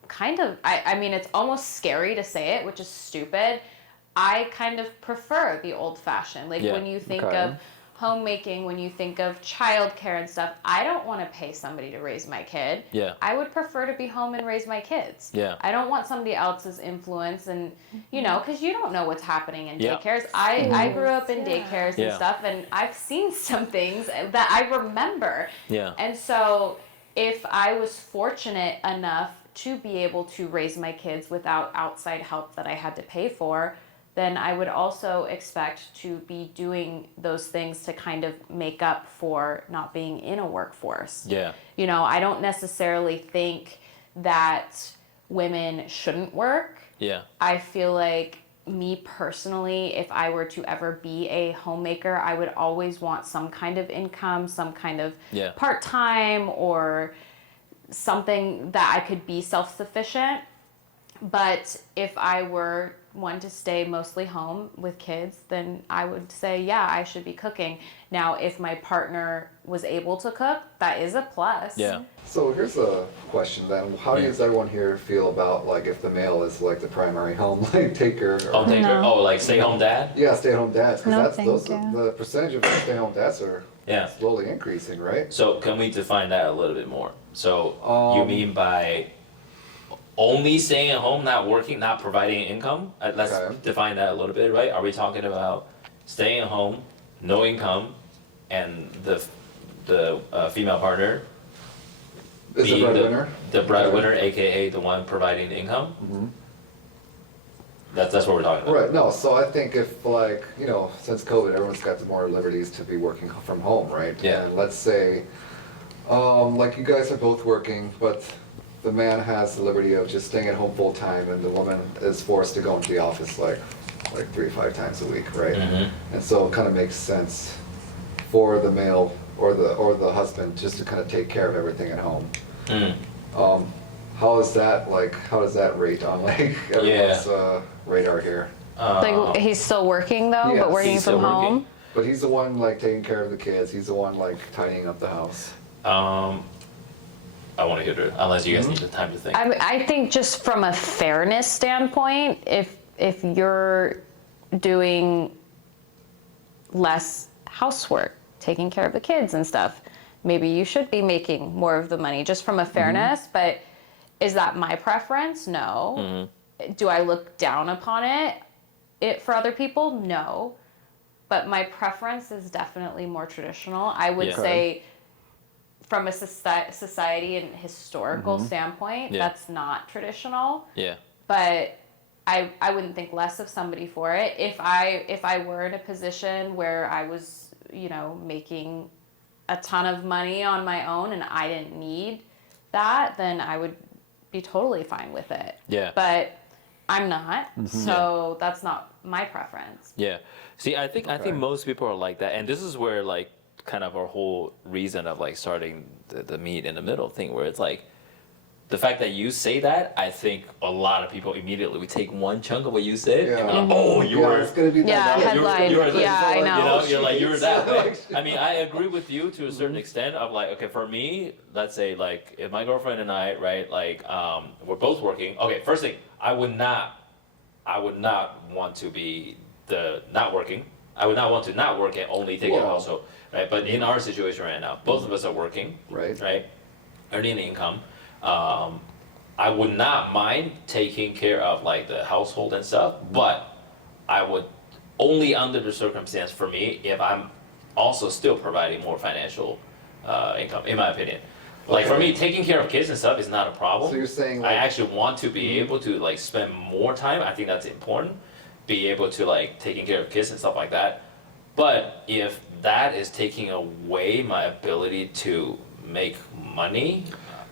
kind of, I mean, it's almost scary to say it, which is stupid. I kind of prefer the old fashioned. Like Yeah. when you think Okay. of homemaking, when you think of childcare and stuff, I don't want to pay somebody to raise my kid. Yeah. I would prefer to be home and raise my kids. Yeah. I don't want somebody else's influence and, because you don't know what's happening in Yeah. daycares. I grew up in daycares Yeah. and stuff, and I've seen some things that I remember. Yeah. And so if I was fortunate enough to be able to raise my kids without outside help that I had to pay for, then I would also expect to be doing those things to kind of make up for not being in a workforce. Yeah. I don't necessarily think that women shouldn't work. Yeah. I feel like me personally, if I were to ever be a homemaker, I would always want some kind of income, some kind of Yeah. part-time or something that I could be self-sufficient. But if I were one to stay mostly home with kids, then I would say, yeah, I should be cooking. Now, if my partner was able to cook, that is a plus. Yeah. So here's a question then. How does everyone here feel about like if the male is like the primary home like taker? Or, Home taker. No. Oh, like stay-home dad? yeah, stay-at-home dads. No, Because thank those you. the percentage of stay-at-home dads are Yeah. slowly increasing, right? So can we define that a little bit more? So you mean by only staying at home, not working, not providing income? Let's Okay. define that a little bit, right? Are we talking about staying at home, no income, and the female partner Is the being breadwinner? the breadwinner, aka the one providing the income? Mhm. That's what we're talking about. Right, no, so I think if like, since COVID, everyone's got more liberties to be working from home, right? Yeah. And let's say, like you guys are both working, but the man has the liberty of just staying at home full time and the woman is forced to go into the office like 3 to 5 times a week, right? Mhm. And so it kind of makes sense for the male or the husband just to kind of take care of everything at home. Mm. How does that rate on like everyone's radar here? Like he's still working though, Yes. but working He's from still working. home. But he's the one like taking care of the kids. He's the one like tidying up the house. I want to hear it, unless you guys need the time to think. I think just from a fairness standpoint, if you're doing less housework, taking care of the kids and stuff, maybe you should be making more of the money just from a fairness. But is that my preference? No. Do I look down upon it for other people? No. But my preference is definitely more traditional. I would Yeah. say from a society and historical standpoint, Yeah. that's not traditional. Yeah. But I wouldn't think less of somebody for it. If I were in a position where I was, making a ton of money on my own and I didn't need that, then I would be totally fine with it. Yeah. But I'm not, so that's not my preference. Yeah. See, I think Okay. most people are like that, and this is where like kind of our whole reason of like starting the meet in the middle thing, where it's like the fact that you say that, I think a lot of people immediately would take one chunk of what you said and be like, oh, you yeah, were. it's gonna be that. Yeah, now. headline. Yeah, I know. You're like, you're that way. Like- I mean, I agree with you to a certain extent of like, okay, for me, let's say like if my girlfriend and I, right, like we're both working. Okay, first thing, I would not want to be not working. I would not want to not work and only take care of Well- household, right? But in our situation right now, both of us are working, Right. earning income. I would not mind taking care of like the household and stuff, but I would only under the circumstance for me if I'm also still providing more financial income, in my opinion. Like for Okay. me, taking care of kids and stuff is not a problem. So you're saying I like, actually want to be able to like spend more time. I think that's important. Be able to like taking care of kids and stuff like that. But if that is taking away my ability to make money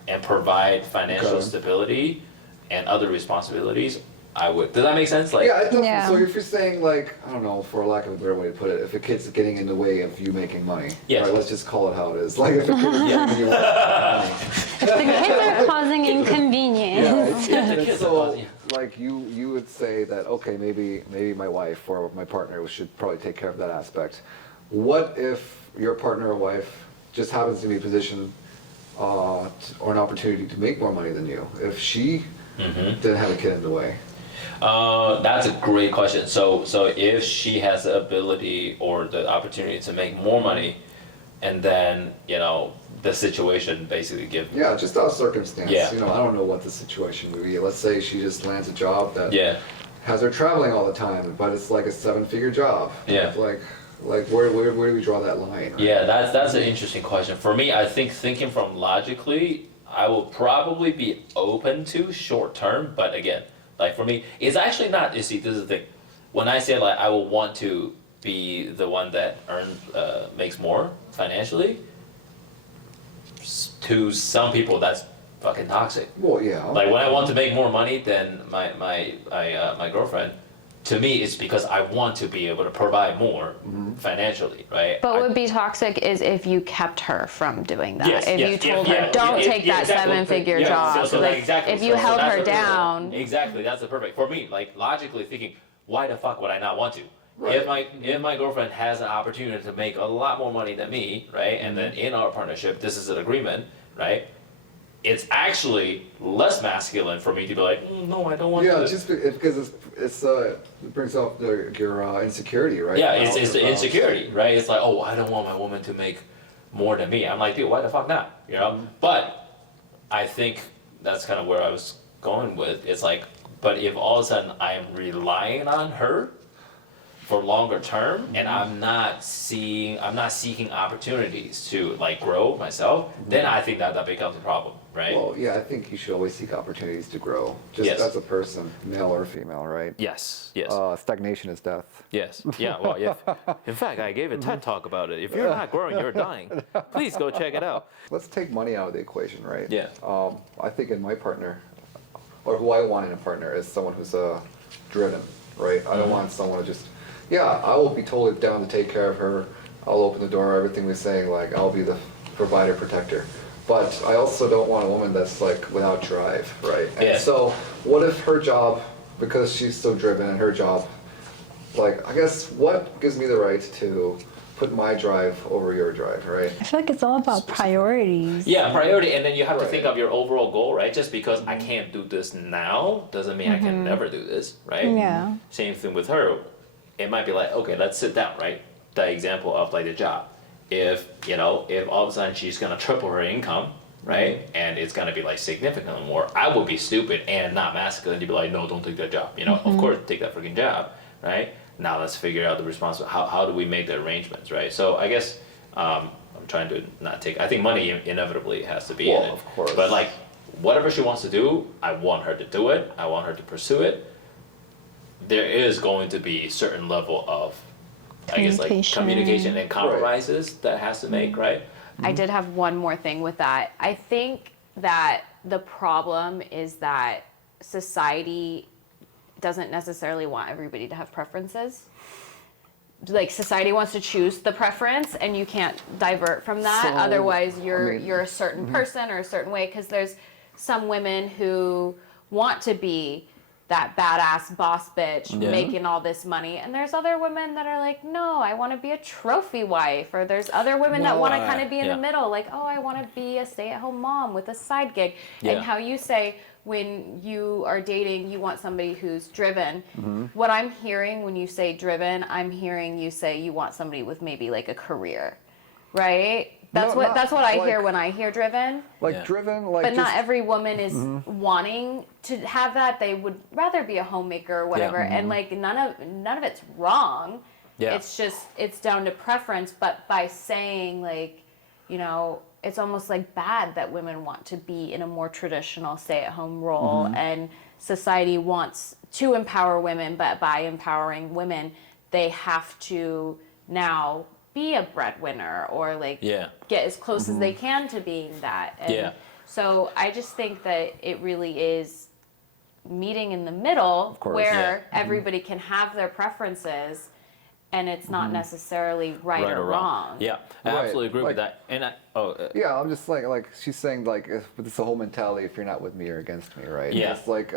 and provide financial Okay. stability and other responsibilities, I would. Does that make sense? Like, yeah, it does. Yeah. So if you're saying like, I don't know, for lack of a better way to put it, if a kid's getting in the way of you making money, Yes. right? Let's just call it how it is. Like if a kid is getting in your way, The kids are causing inconvenience. Yeah, the and kids are so causing- like you would say that okay, maybe my wife or my partner should probably take care of that aspect. What if your partner or wife just happens to be in a position or an opportunity to make more money than you? If she didn't have a kid in the way. That's a great question. So if she has the ability or the opportunity to make more money, and then the situation basically give. Yeah, just out of circumstance. Yeah. I don't know what the situation would be. Let's say she just lands a job that Yeah. has her traveling all the time, but it's like a 7-figure job. Yeah. It's like where do we draw that line? Right? Yeah, that's an interesting question. For me, I think thinking from logically, I will probably be open to short term, but again, like for me, it's actually not. You see, this is the thing. When I say like I will want to be the one that makes more financially, to some people that's fucking toxic. Well, yeah. Like when I want to make more money than my girlfriend, to me it's because I want to be able to provide more financially, right? But what would be toxic is if you kept her from doing that. Yes, if yes, you told yeah, her, don't yeah, take yeah, that exactly. 7-figure Yeah, job. so Like, exactly. if you So held that's her the perfect- down. Exactly, that's the perfect. For me, like logically thinking, why the fuck would I not want to? Right. If my girlfriend has an opportunity to make a lot more money than me, right? And then in our partnership, this is an agreement, right? It's actually less masculine for me to be like, no, I don't want Yeah, to. just because it brings up your insecurity, right? Yeah, it's the About- insecurity, right? It's like, oh, I don't want my woman to make more than me. I'm like, dude, why the fuck not? But I think that's kind of where I was going with. It's like, but if all of a sudden I am relying on her for longer term, and I'm not seeking opportunities to like grow myself, then I think that becomes a problem, right? Well, yeah, I think you should always seek opportunities to grow, just Yes. as a person, male or female, right? Yes, yes, Stagnation is death. yes. Yeah, well, yeah. In fact, I gave a TED talk about it. If you're not growing, you're dying. Please go check it out. Let's take money out of the equation, right? Yeah. I think in my partner, or who I want in a partner, is someone who's driven, right? I don't want someone to just, yeah, I will be totally down to take care of her. I'll open the door, everything we're saying, like I'll be the provider, protector. But I also don't want a woman that's like without drive, right? And Yeah. so what if her job, because she's so driven in her job, like I guess what gives me the right to put my drive over your drive, right? I feel like it's all about priorities. Yeah, priority, and then you have to think Right. of your overall goal, right? Just because I can't do this now doesn't mean I can never do this, right? Yeah. Same thing with her. It might be like, okay, let's sit down, right? The example of like the job. If all of a sudden she's gonna triple her income, right? And it's gonna be like significantly more, I would be stupid and not masculine to be like, no, don't take that job. Of course, take that freaking job, right? Now let's figure out the responsibility. How do we make the arrangements, right? So I guess I'm trying to not take. I think money inevitably has to be in Well, it. of course. But like whatever she wants to do, I want her to do it. I want her to pursue it. There is going to be a certain level of, I guess, like communication and compromises that has to make, right? I did have one more thing with that. I think that the problem is that society doesn't necessarily want everybody to have preferences. Like society wants to choose the preference, and you can't divert from that. So, Otherwise, you're I mean, a certain person or a certain way. Because there's some women who want to be that badass boss bitch making all this money, and there's other women that are like, no, I want to be a trophy wife. Or there's other women that want to kind of be in the middle, like, oh, I want to be a stay-at-home mom with a side gig. Yeah. And how you say when you are dating, you want somebody who's driven. What I'm hearing when you say driven, I'm hearing you say you want somebody with maybe like a career, right? That's No, what I like- hear when I hear driven. Like Yeah. driven, like But not just- every woman is wanting to have that. They would rather be a homemaker or whatever. And like none of it's wrong. Yeah. It's just it's down to preference. But by saying like, it's almost like bad that women want to be in a more traditional stay-at-home role, and society wants to empower women, but by empowering women, they have to now be a breadwinner or like get as close as they can to being that. And so I just think that it really is meeting in the middle where everybody can have their preferences, and it's not necessarily right or wrong. Yeah, I Right, absolutely agree with like- that. And Yeah, I'm just like she's saying like it's the whole mentality if you're not with me you're against me, right? Yeah. It's like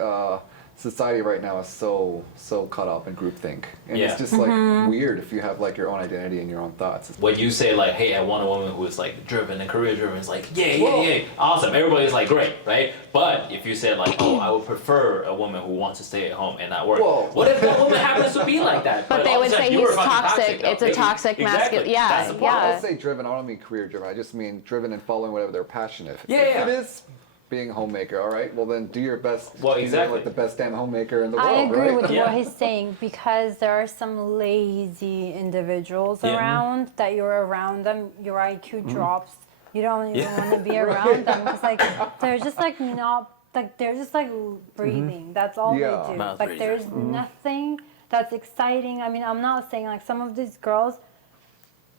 society right now is so caught up in groupthink, and Yeah. it's just like weird if you have like your own identity and your own thoughts. when you say like, hey, I want a woman who is like driven and career driven, it's like, yay, awesome. Everybody's like, great, right? But if you say like, oh, I would prefer a woman who wants to stay at home and not work. Whoa. What if that woman happens to be like that? But they all of would a sudden say you were he's fucking toxic. though. It's a toxic Exactly. yeah, That's the problem. I don't say driven. I don't mean career driven. I just mean driven and following whatever they're passionate. Yeah, If yeah. it is being a homemaker, all right. Well, then do your best. Well, to be exactly. like the best damn homemaker in the world, I agree right? with Yeah. what he's saying, because there are some lazy individuals Yeah. around that you're around them, your IQ drops. You don't even want to be around them because like they're just like not like they're just like breathing. That's all Yeah. they do. Mouth Like breather. there's nothing that's exciting. I mean, I'm not saying like some of these girls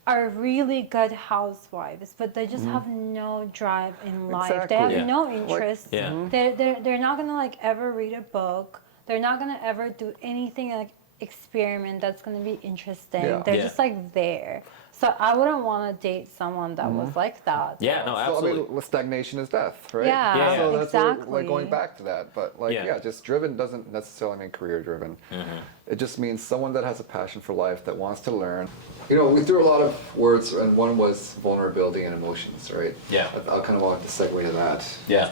are really good housewives, but they just have no drive in life. They have Exactly. Yeah. no interest. Yeah. They're not gonna like ever read a book. They're not gonna ever do anything like experiment that's gonna be interesting. Yeah. They're Yeah. just like there. So I wouldn't want to date someone that was like that. Yeah, no, So, absolutely. I mean, stagnation is death, right? Yeah, Yeah, yeah. So that's where, exactly. like going back to that, but like Yeah. just driven doesn't necessarily mean career driven. It just means someone that has a passion for life, that wants to learn. You know, we threw a lot of words, and one was vulnerability and emotions, right? Yeah. I kind of wanted to segue to that. Yeah.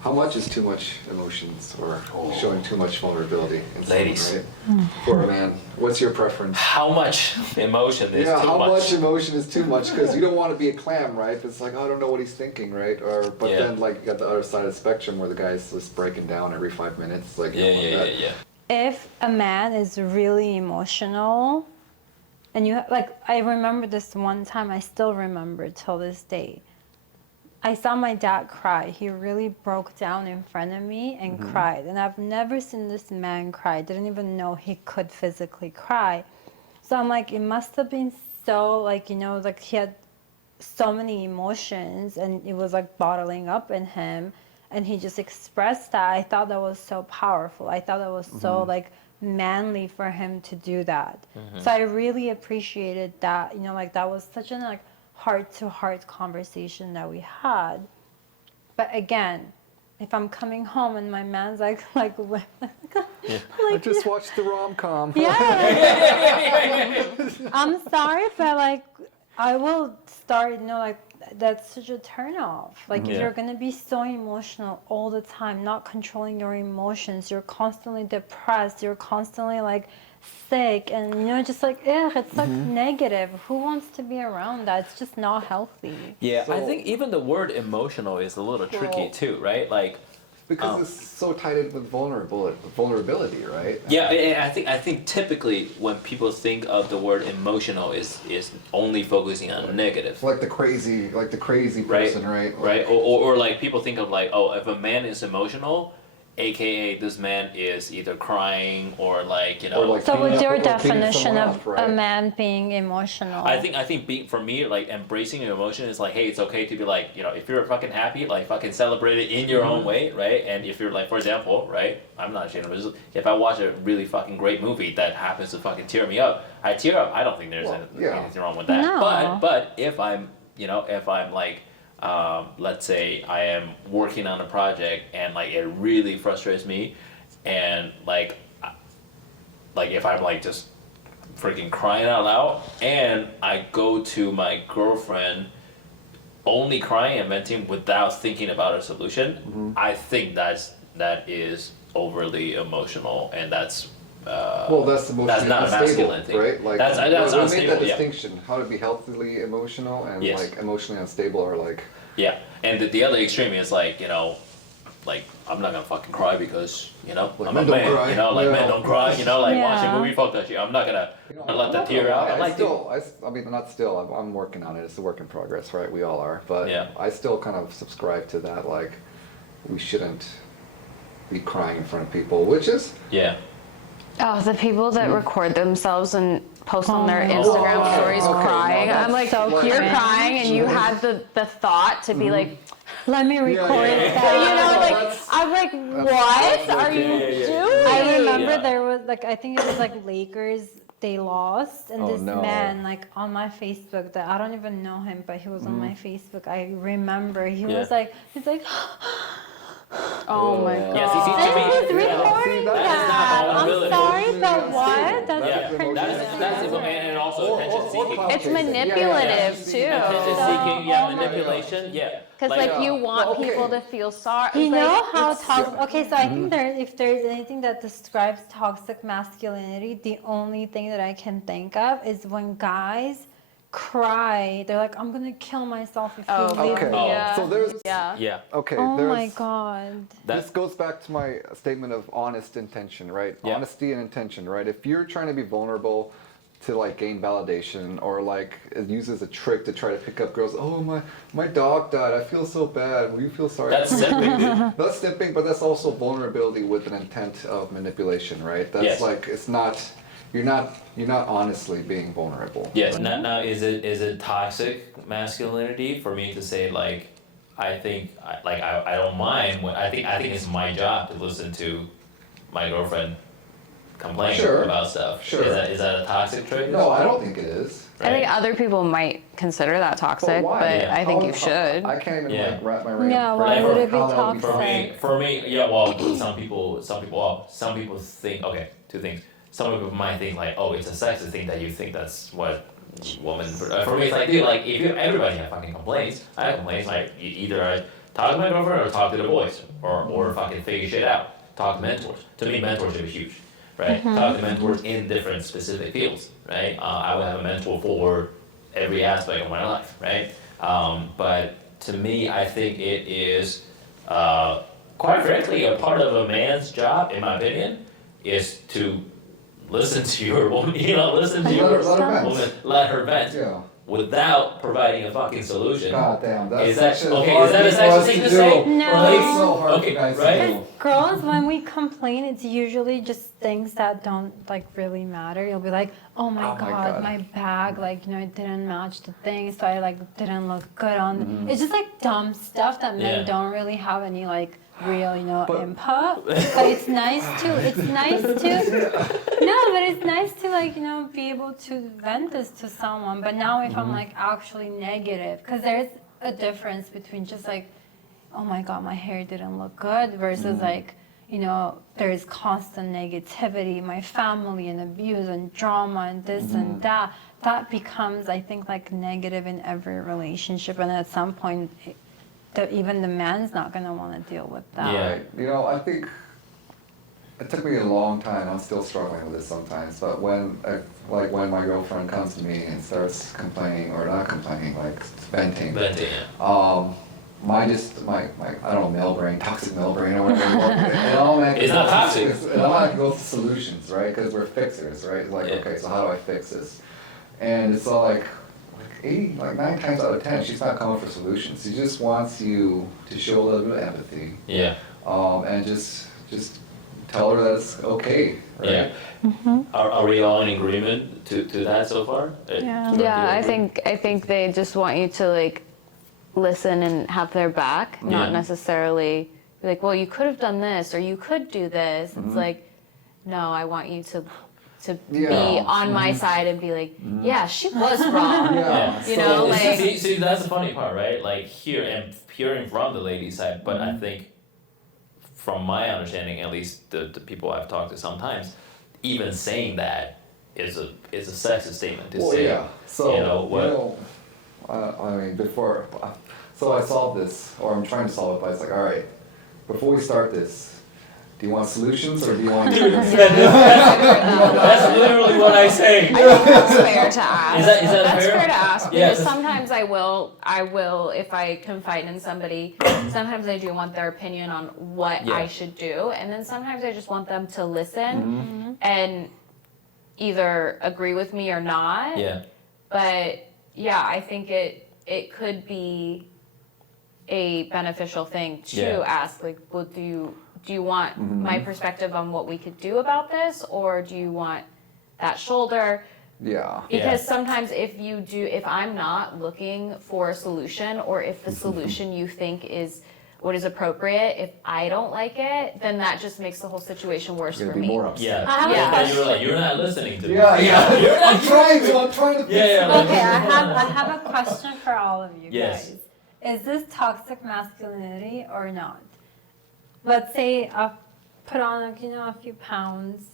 How much is too much emotions or showing too much vulnerability in someone, Ladies. right? For a man, what's your preference? How much emotion is too how much? much emotion is too much? Because you don't want to be a clam, right? It's like, oh, I don't know what he's thinking, right? But then like you got the other side of the spectrum where the guy's just breaking down every 5 minutes. Like, you don't want that. If a man is really emotional, and I remember this one time, I still remember till this day. I saw my dad cry. He really broke down in front of me and cried. And I've never seen this man cry. Didn't even know he could physically cry. So I'm like, it must have been so, like, you know, like he had so many emotions and it was like bottling up in him. And he just expressed that. I thought that was so powerful. I thought that was so, like, manly for him to do that. So I really appreciated that. You know, like, that was such an, like, heart-to-heart conversation that we had. But again, if I'm coming home and my man's like I just watched the rom-com. I'm sorry, but like I will start, you know, like that's such a turn off. Like if you're gonna be so emotional all the time, not controlling your emotions, you're constantly depressed, you're constantly like sick, and you know, just like it's like negative. Who wants to be around that? It's just not healthy. Yeah, So- I think even the word emotional is a little tricky too, right? Like, Because it's so tied in with vulnerability, right? yeah, and I think typically when people think of the word emotional is only focusing on negative. Like the crazy person, right? Right, or like people think of like, oh, if a man is emotional, AKA this man is either crying or like, you know. Or like So what's your beating definition someone of up, right? a man being emotional? I think for me, like embracing your emotion is like, hey, it's okay to be like, you know, if you're fucking happy, like fucking celebrate it in your own way, right? And if you're like, for example, right, I'm not ashamed of this, if I watch a really fucking great movie that happens to fucking tear me up, I tear up. I don't think there's anything wrong with that. No. But if I'm like, let's say I am working on a project and like it really frustrates me, and like if I'm like just freaking crying out loud and I go to my girlfriend only crying and venting without thinking about a solution, I think that is overly emotional, and that's that's emotionally that's not a unstable, masculine thing, right? Like that's we made unstable, that yeah. distinction: how to be healthily emotional and Yes. like emotionally unstable, or like Yeah, and the other extreme is like, you know, like I'm not gonna fucking cry because, you know, Like, I'm a men don't man, cry. you know, like Yeah. men don't cry, you know, like watch a Yeah. movie, fuck that shit. I'm not gonna let the tear out. I mean, not still. I'm working on it. It's a work in progress, right? We all are, but Yeah. I still kind of subscribe to that. Like, we shouldn't be crying in front of people, which is Yeah. Oh, the people that record themselves and post on their my Instagram God. stories Okay, crying. no, I'm like, that's so you're cringe. crying and you had the thought to be like, Let me record yeah. that. you know, like that's- I'm like, what are you doing? I remember Yeah. there was like I think it was like Lakers. They lost, and Oh, this no. man like on my Facebook that I don't even know him, but he was on my Facebook. I remember he Yeah. was like he's like. Oh my god. Yeah, see, to me, He's Yeah, recording see, that. that's I'm vulnerability. sorry, but Yeah, what? That's yeah, cringe. that's and also attention seeking. It's manipulative too. Attention seeking, yeah, manipulation, yeah. Because like you want okay. people to feel sorry. You like, know how it's- toxic? Okay, so I think if there's anything that describes toxic masculinity, the only thing that I can think of is when guys cry. They're like, "I'm gonna kill myself if Oh, you leave okay. me." Yeah. So there's Yeah. okay. Oh there's, my god. This goes back to my statement of honest intention, right? Yeah. Honesty and intention, right? If you're trying to be vulnerable to like gain validation, or like it uses a trick to try to pick up girls, oh my dog died, I feel so bad, will you feel sorry? That's simping, dude. That's simping, but that's also vulnerability with an intent of manipulation, right? That's Yes. like it's not you're not honestly being vulnerable. Yes. Now is it toxic masculinity for me to say like I think I don't mind when I think it's my job to listen to my girlfriend complain Sure. about stuff. Sure. Is that a toxic trait? No, I don't think it is. I think other people might consider that toxic, why? but Yeah. I think you should. I can't even Yeah. like wrap my brain. Yeah, why would it be how that would toxic? For me, yeah. Well, some people think. Okay, two things. Some people might think like, oh, it's a sexist thing that you think that's what women. For me, it's like, dude, like if everybody have fucking complaints, I have complaints. Like either I Talk to my girlfriend or talk to the boys, or fucking figure shit out. Talk to mentors. To me, mentorship is huge, right? Talk to mentors in different specific fields, right? I would have a mentor for every aspect of my life, right? But to me, I think it is, quite frankly, a part of a man's job, in my opinion, is to listen to your woman, listen to your woman, let her vent, without providing a fucking solution. God damn, that's Is that such a okay? hard Is that a thing for us sexist thing to to say? do. No. It's so hard Okay, for guys right? to do. Girls, when we complain, it's usually just things that don't like really matter. You'll be like, oh my god, my bag, like, it didn't match the thing, so I like didn't look good on. It's just like dumb stuff that men don't really have any like real, input. But it's nice to, no, but it's nice to like, be able to vent this to someone. But now if I'm like actually negative, because there's a difference between just like, oh my god, my hair didn't look good, versus like, there's constant negativity, my family and abuse and drama and this and that. That becomes, I think, like negative in every relationship, and at some point, even the man's not gonna want to deal with that. Yeah. I think it took me a long time. I'm still struggling with this sometimes. But when my girlfriend comes to me and starts complaining, or not complaining, like venting. My I don't know, male brain, toxic male brain, or whatever. It's not toxic. And I like to go to solutions, right? Because we're fixers, right? It's like, okay, so how do I fix this? And it's all like 9 times out of 10, she's not coming for solutions. She just wants you to show a little bit of empathy. Yeah. And just tell her that it's okay, right? Yeah. Are we all in agreement to that so far? Yeah, I think they just want you to like listen and have their back, not necessarily be like, well, you could have done this, or you could do this. It's like, no, I want you to be on my side and be like, yeah, she was wrong. See, that's the funny part, right? Like hearing from the ladies' side, but I think from my understanding, at least the people I've talked to sometimes, even saying that is a sexist statement to say. Yeah. So what? I mean, so I solved this, or I'm trying to solve it, but it's like, all right, before we start this, do you want solutions or do you want? That's literally what I say. I think that's fair to ask. Is that that's fair? Fair to ask, because sometimes I will, if I confide in somebody, sometimes I do want their opinion on what I should do, and then sometimes I just want them to listen and either agree with me or not. Yeah. But yeah, I think it could be a beneficial thing to ask, like, well, do you want my perspective on what we could do about this, or do you want that shoulder? Yeah. Because sometimes if I'm not looking for a solution, or if the solution you think is what is appropriate, if I don't like it, then that just makes the whole situation worse for me. More upset. Yeah. You were like, you're not listening to me. Yeah. You're not I'm trying to. Yeah. Okay, I have a question for all of you Yes. guys. Is this toxic masculinity or not? Let's say I put on a few pounds,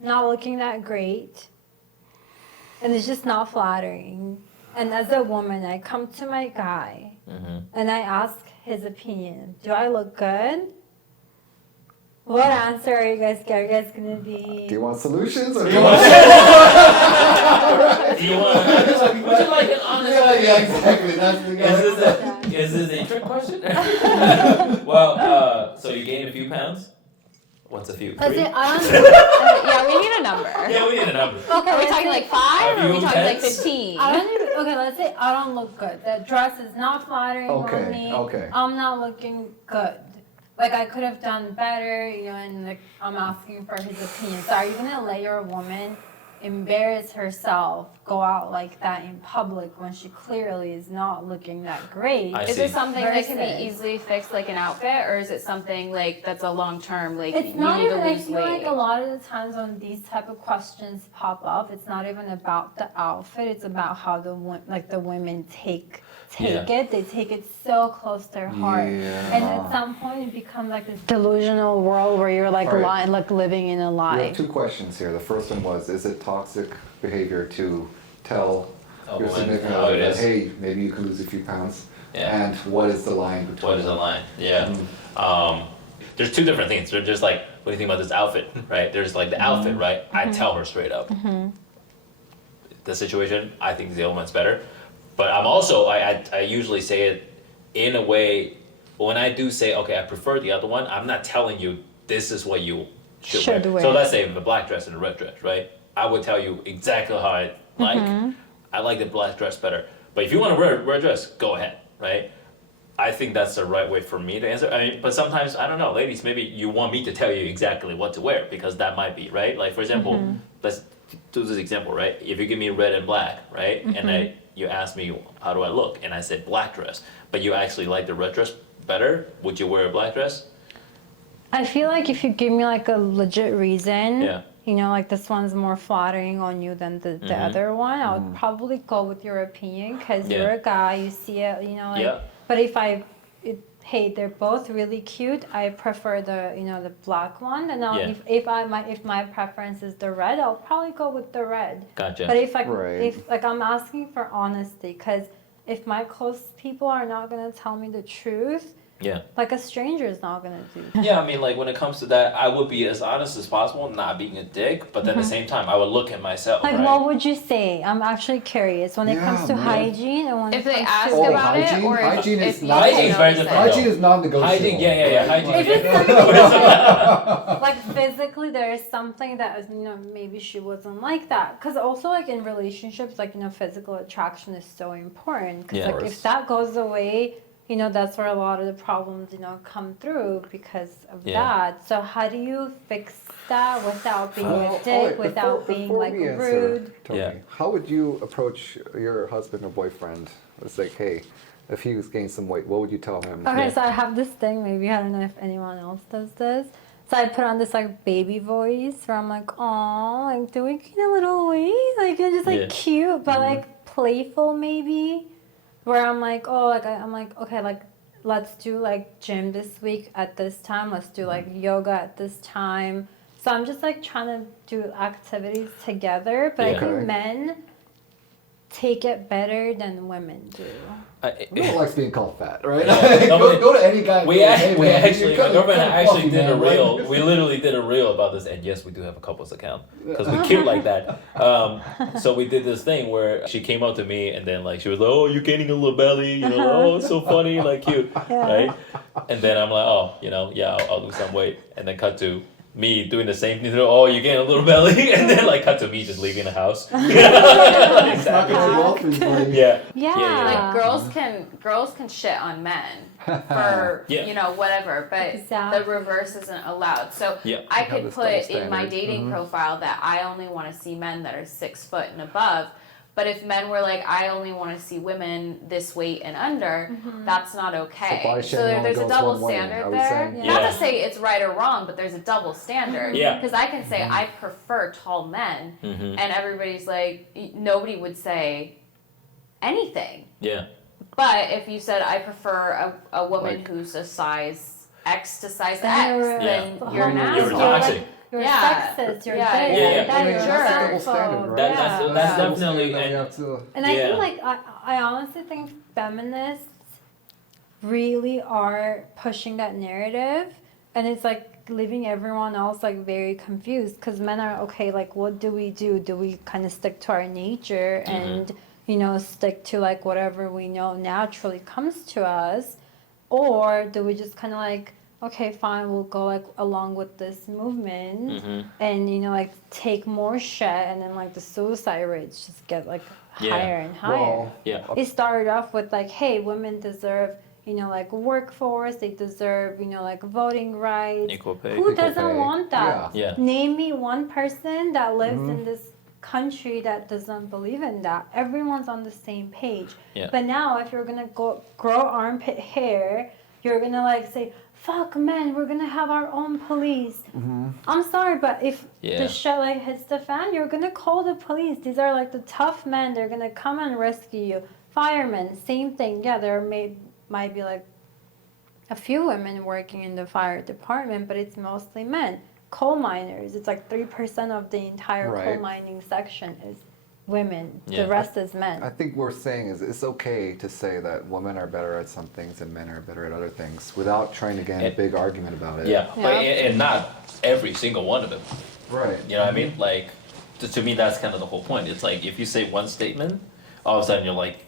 not looking that great, and it's just not flattering. And as a woman, I come to my guy and I ask his opinion. Do I look good? What answer are you guys gonna be? Do you want solutions or Do do you you want? want? Do you want? Would you like an honest? Yeah, exactly. That's the guy. Is this a trick question? Well, so you gained a few pounds. What's a few? 3? Yeah, we need a number. Yeah, we need a number. Okay, Are we talking like 5, or are we talking like tens? 15? Okay, let's say I don't look good. The dress is not flattering on me. Okay. I'm not looking good. Like, I could have done better, and like, I'm asking for his opinion. So are you gonna let your woman embarrass herself, go out like that in public when she clearly is not looking that great? Is it something that can Versus- be easily fixed, like an outfit, or is it something like that's a long term, like It's you not need even, to I lose feel weight? like a lot of the times when these type of questions pop up, it's not even about the outfit, it's about how the women take it. They take it so close to their heart. Yeah. And at some point it becomes like this delusional world where you're like All right. lying, like living in a We lie. have 2 questions here. The first one was, is it toxic behavior to tell your significant other that, hey, maybe you can lose a few pounds? and what is the line between What is the them? line? Yeah. There's two different things. There's just like, what do you think about this outfit, right? There's like the outfit, right? I tell her straight up. The situation, I think the other one's better. But I'm also, I usually say it in a way, when I do say, okay, I prefer the other one, I'm not telling you this is what you should wear. So let's say the black dress and the red dress, right? I would tell you exactly how I like. I like the black dress better. But if you want to wear a red dress, go ahead, right? I think that's the right way for me to answer. I mean, but sometimes, I don't know, ladies, maybe you want me to tell you exactly what to wear, because that might be, right? Like, for example, let's do this example, right? If you give me red and black, right? And you ask me, how do I look? And I said black dress. But you actually like the red dress better? Would you wear a black dress? I feel like if you give me like a legit reason, Yeah. you know, like this one's more flattering on you than the other one, I would probably go with your opinion, because you're a guy, you see it, you know, like, but if hey, they're both really cute, I prefer the, you know, the black one, and I'll, if my preference is the red, I'll probably go with the red. Gotcha. But if I'm asking for honesty, because if my close people are not gonna tell me the truth, like a stranger is not gonna do that. Yeah, I mean, like when it comes to that, I would be as honest as possible, not being a dick. But then at the same time, I would look at myself. Like, right? what would you say? I'm actually curious when it comes to hygiene and when If it they comes ask to about hygiene? it, or Hygiene if is you not- Hygiene is very notice different. it. Hygiene is non-negotiable. Hygiene, yeah. Hygiene. If it's like physically there is something that is, you know, maybe she wasn't like that, because also like in relationships, like, you know, physical attraction is so important, because like if that goes away, you know, that's where a lot of the problems, you know, come through because of that. So how do you fix that without being a dick, without being like rude? Tony, how would you approach your husband or boyfriend? It's like, hey, if he was gaining some weight, what would you tell him? Okay, so I have this thing, maybe I don't know if anyone else does this. So I put on this like baby voice where I'm like, oh, like, do we gain a little weight? Like, you're just like cute, but like playful maybe. Where I'm like, oh, like I'm like, okay, like let's do like gym this week at this time. Let's do like yoga at this time. So I'm just like trying to do activities together. But I think men take it better than women do. No one likes being called fat, right? Yeah. Go to any guy. We actually, you're my girlfriend and I actually fluffy, did a man. reel. Like- We literally did a reel about this, and yes, we do have a couples account because we're cute like that. So we did this thing where she came up to me, and then like she was like, "Oh, you're gaining a little belly," you know, "Oh, it's so funny, like cute," right? And then I'm like, "Oh, you know, yeah, I'll lose some weight," and then cut to me doing the same thing. Oh, you're getting a little belly, and then like cut to me just leaving the house. Exactly. Like girls can shit on men for you know whatever, but the reverse isn't allowed. So I could put in my dating profile that I only want to see men that are 6 foot and above. But if men were like, I only want to see women this weight and under, that's not okay. So there's a double standard there. Not to say it's right or wrong, but there's a double standard. Because I can say I prefer tall men, and everybody's like, nobody would say anything. But if you said I prefer a woman who's a size X to size X, then you're an asshole. You're toxic. You're sexist, you're That's double standard, right? That's definitely, and I think like I honestly think feminists really are pushing that narrative, and it's like leaving everyone else like very confused, because men are okay, like what do? Do we kind of stick to our nature and you know stick to like whatever we know naturally comes to us, or do we just kind of like, okay, fine, we'll go like along with this movement and you know like take more shit, and then like the suicide rates just get like higher and higher. It started off with like, hey, women deserve, you know, like workforce, they deserve, you know, like voting rights. Equal pay. Who doesn't want that? Yeah. Name me one person that lives in this country that doesn't believe in that. Everyone's on the same page. But now if you're gonna go grow armpit hair, you're gonna like say, fuck men, we're gonna have our own police. I'm sorry, but if the shit like hits the fan, you're gonna call the police. These are like the tough men, they're gonna come and rescue you. Firemen, same thing. Yeah, there might be like a few women working in the fire department, but it's mostly men. Coal miners, it's like 3% of the entire coal mining section is women. Yeah. The rest is men. I think what we're saying is it's okay to say that women are better at some things and men are better at other things without trying to get in a big argument about it. Yeah, Yeah. But, and not every single one of them. Right. You know what I mean? Like, to me, that's kind of the whole point. It's like if you say one statement, all of a sudden you're like,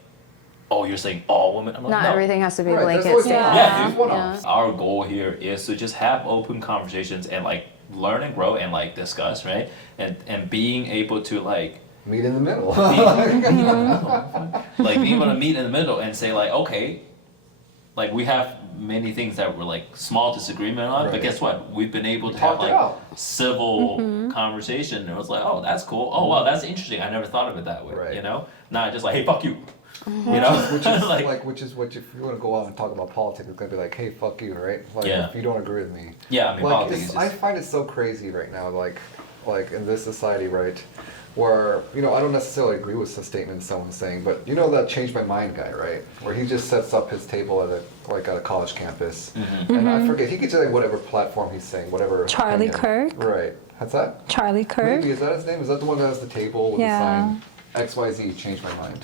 oh, you're saying all women. I'm like, Not no. everything has to be a Right, there's blanket always statement. Yeah, There's dude. one-offs. Our goal here is to just have open conversations and like learn and grow and like discuss, right? And being able to like Meet in the middle. like being able to meet in the middle and say like, okay, like we have many things that we're like small disagreement on, but Right. guess what? We've been able to talked have it like out. civil conversation. And it was like, oh, that's cool. Oh, wow, that's interesting. I never thought of it that way. Right. You know, not just like, hey, fuck you. You know, Which is like, which is what if you want to go out and talk about politics, it's gonna be like, hey, fuck you, right? Like Yeah. if you don't agree with me. yeah, I mean, Like politics is I just, find it so crazy right now, like in this society, right? Where I don't necessarily agree with the statement someone's saying, but that change my mind guy, right? Where he just sets up his table at a college campus, and I forget he could say whatever platform he's saying, whatever. Charlie opinion. Kirk? Right? That's that. Charlie Kirk. Maybe is that his name? Is that the one that has the table with Yeah. the sign XYZ? Change my mind.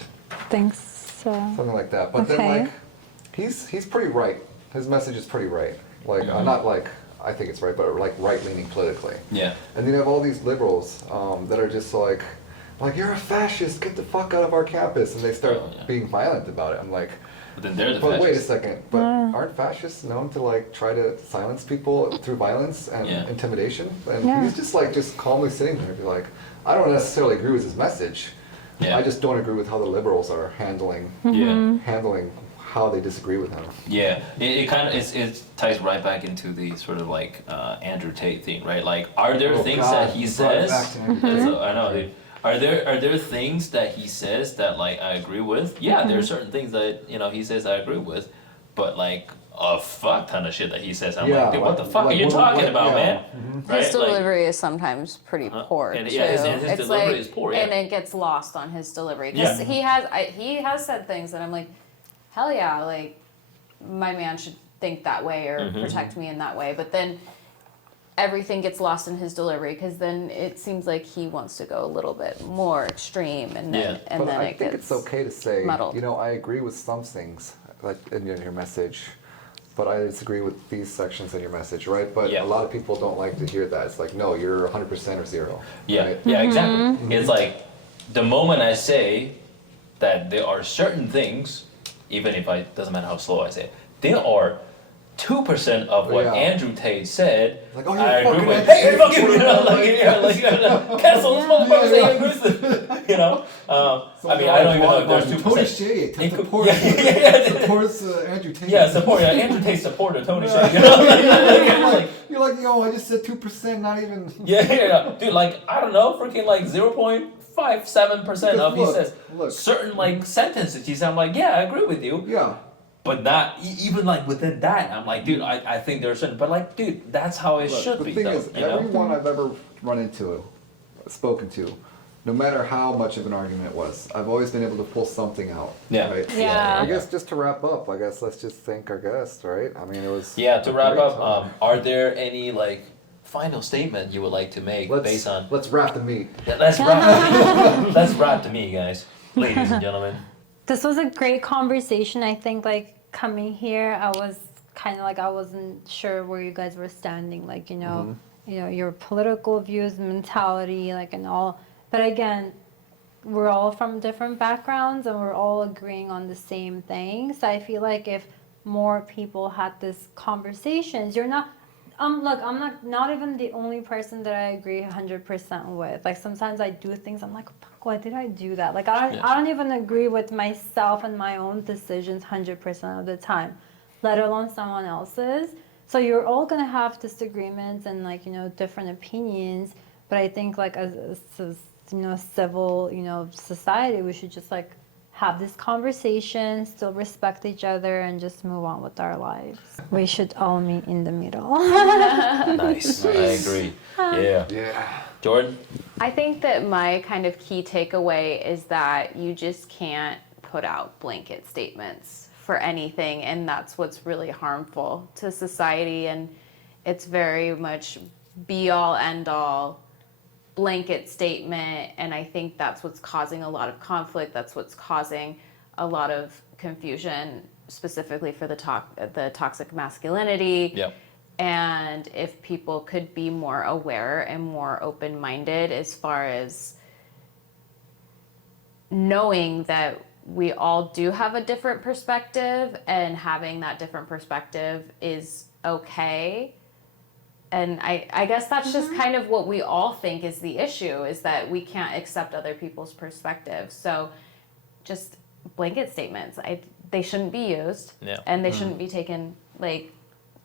Thinks so. Something like that. But then Okay. like, he's pretty right. His message is pretty right. Like not like I think it's right, but like right leaning politically. yeah. And then you have all these liberals that are just like you're a fascist, get the fuck out of our campus, and they start Oh, yeah. being violent about it. I'm like, But then they're the but wait a fascists. second, but aren't fascists known to like try to silence people through violence and Yeah. intimidation? And Yeah. he's just calmly sitting there and be like, I don't necessarily agree with his message. Yeah. I just don't agree with how the liberals are handling how they disagree with him. Yeah, it kind of it ties right back into the sort of like Andrew Tate thing, right? Like, are there Oh, things God, that he you brought it says? back to Andrew Tate. So, I know, dude. Are there things that he says that like I agree with? Yeah, there are certain things that he says I agree with, but like a fuck ton of shit that he says, I'm Yeah, like, dude, what the like- fuck are like you what- talking what- about, yeah. man? His Right? Like, delivery is sometimes pretty poor And, too. yeah, his It's delivery like, is poor, yeah. and it gets lost on his delivery Yeah. because he has said things that I'm like, hell yeah, like my man should think that way or protect me in that way. But then everything gets lost in his delivery because then it seems like he wants to go a little bit more extreme, and then Yeah. and But then I it think gets it's okay to say, muddled. I agree with some things like in your message, but I disagree with these sections in your message, right? But Yeah. a lot of people don't like to hear that. It's like, no, you're 100% or zero. Yeah, Right? yeah, exactly. It's like the moment I say that there are certain things, even if doesn't matter how slow I say it, there are 2% of what Yeah. Andrew Tate said. Like, oh, you're I agree fucking with. Andrew Hey, fuck you! Tate. Cancel this motherfucker that he agrees with. I mean, I don't even know if there's 2%. It could- yeah, supports Andrew Tate. yeah, support. Yeah, Andrew Tate supporter Tony Shea. Like, You're like, yo, I just said 2%, not even. yeah, dude, like I don't know, freaking like 0.57% of he Look, says look. certain like sentences. He said, I'm like, yeah, I agree with you, Yeah. but not even like within that. I'm like, dude, I think there's certain, but like, dude, that's how it Look, should the be, thing though. is, You know? everyone I've ever run into, spoken to, no matter how much of an argument it was, I've always been able to pull something out. Yeah. Right? Yeah. I guess just to wrap up, let's just thank our guest, right? I mean, it was. Yeah. To a wrap great up, talk. are there any like final statement you would like to make based on? Let's wrap the meat. Yeah, let's wrap. Let's wrap to me, guys, ladies and gentlemen. This was a great conversation. I think like coming here, I was kind of like I wasn't sure where you guys were standing. Like your political views, mentality, like and all. But again, we're all from different backgrounds and we're all agreeing on the same things. So I feel like if more people had this conversations, you're not. Look, I'm not even the only person that I agree 100% with. Like sometimes I do things, I'm like, fuck, why did I do that? Like I don't even agree with myself and my own decisions 100% of the time, let alone someone else's. So you're all gonna have disagreements and like different opinions. But I think like as civil society, we should just like have this conversation, still respect each other, and just move on with our lives. We should all meet in the middle. Nice. I agree. Yeah. Yeah. Jordyn? I think that my kind of key takeaway is that you just can't put out blanket statements for anything, and that's what's really harmful to society, and it's very much be all end all blanket statement, and I think that's what's causing a lot of conflict. That's what's causing a lot of confusion, specifically for the toxic masculinity. Yep. And if people could be more aware and more open-minded as far as knowing that we all do have a different perspective, and having that different perspective is okay. And I guess that's just kind of what we all think is the issue, is that we can't accept other people's perspectives. So just blanket statements, they shouldn't be used, and they shouldn't be taken like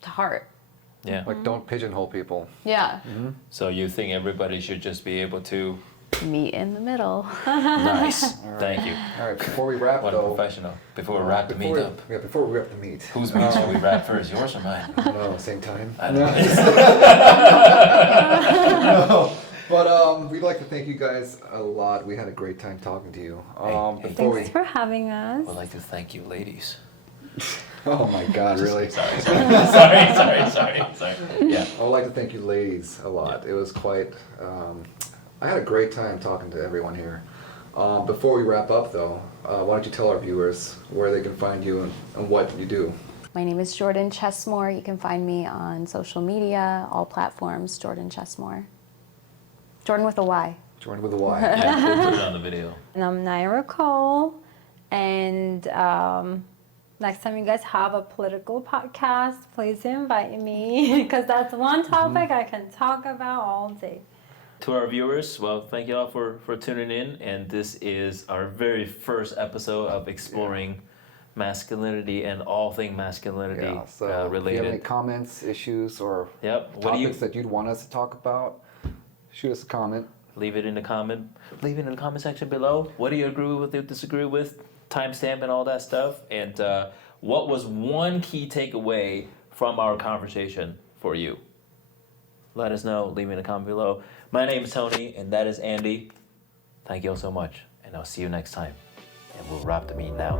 to heart. Yeah. Like, don't pigeonhole people. Yeah. So you think everybody should just be able to... Meet in the middle. Nice. Thank you. All right, before we wrap, What a though. professional. Before we wrap the meat up. Yeah, before we wrap the meat. Whose meat should we wrap first, yours or mine? I don't know, same time. I don't know. No, but we'd like to thank you guys a lot. We had a great time talking to you. Before Thanks for having us. I'd like to thank you, ladies. Oh my God, really? Sorry. Yeah. I would like to thank you ladies a lot. It was quite, I had a great time talking to everyone here. Before we wrap up though, why don't you tell our viewers where they can find you and what you do? My name is Jordyn Chessmore. You can find me on social media, all platforms, Jordyn Chessmore. Jordyn with a Y. Jordyn with a Y. Yeah, we'll put it on the video. And I'm Naira Cole. And next time you guys have a political podcast, please invite me, because that's one topic I can talk about all day. To our viewers, well, thank you all for tuning in. And this is our very first episode of exploring masculinity and all thing masculinity Yeah, so if you have related. any comments, issues, or Yep. topics that you'd want us to talk about, shoot us a comment. Leave it in the comment section below. What do you agree with, disagree with, timestamp and all that stuff. And what was one key takeaway from our conversation for you? Let us know. Leave it in the comment below. My name is Tony, and that is Andy. Thank you all so much, and I'll see you next time. And we'll wrap the meet now.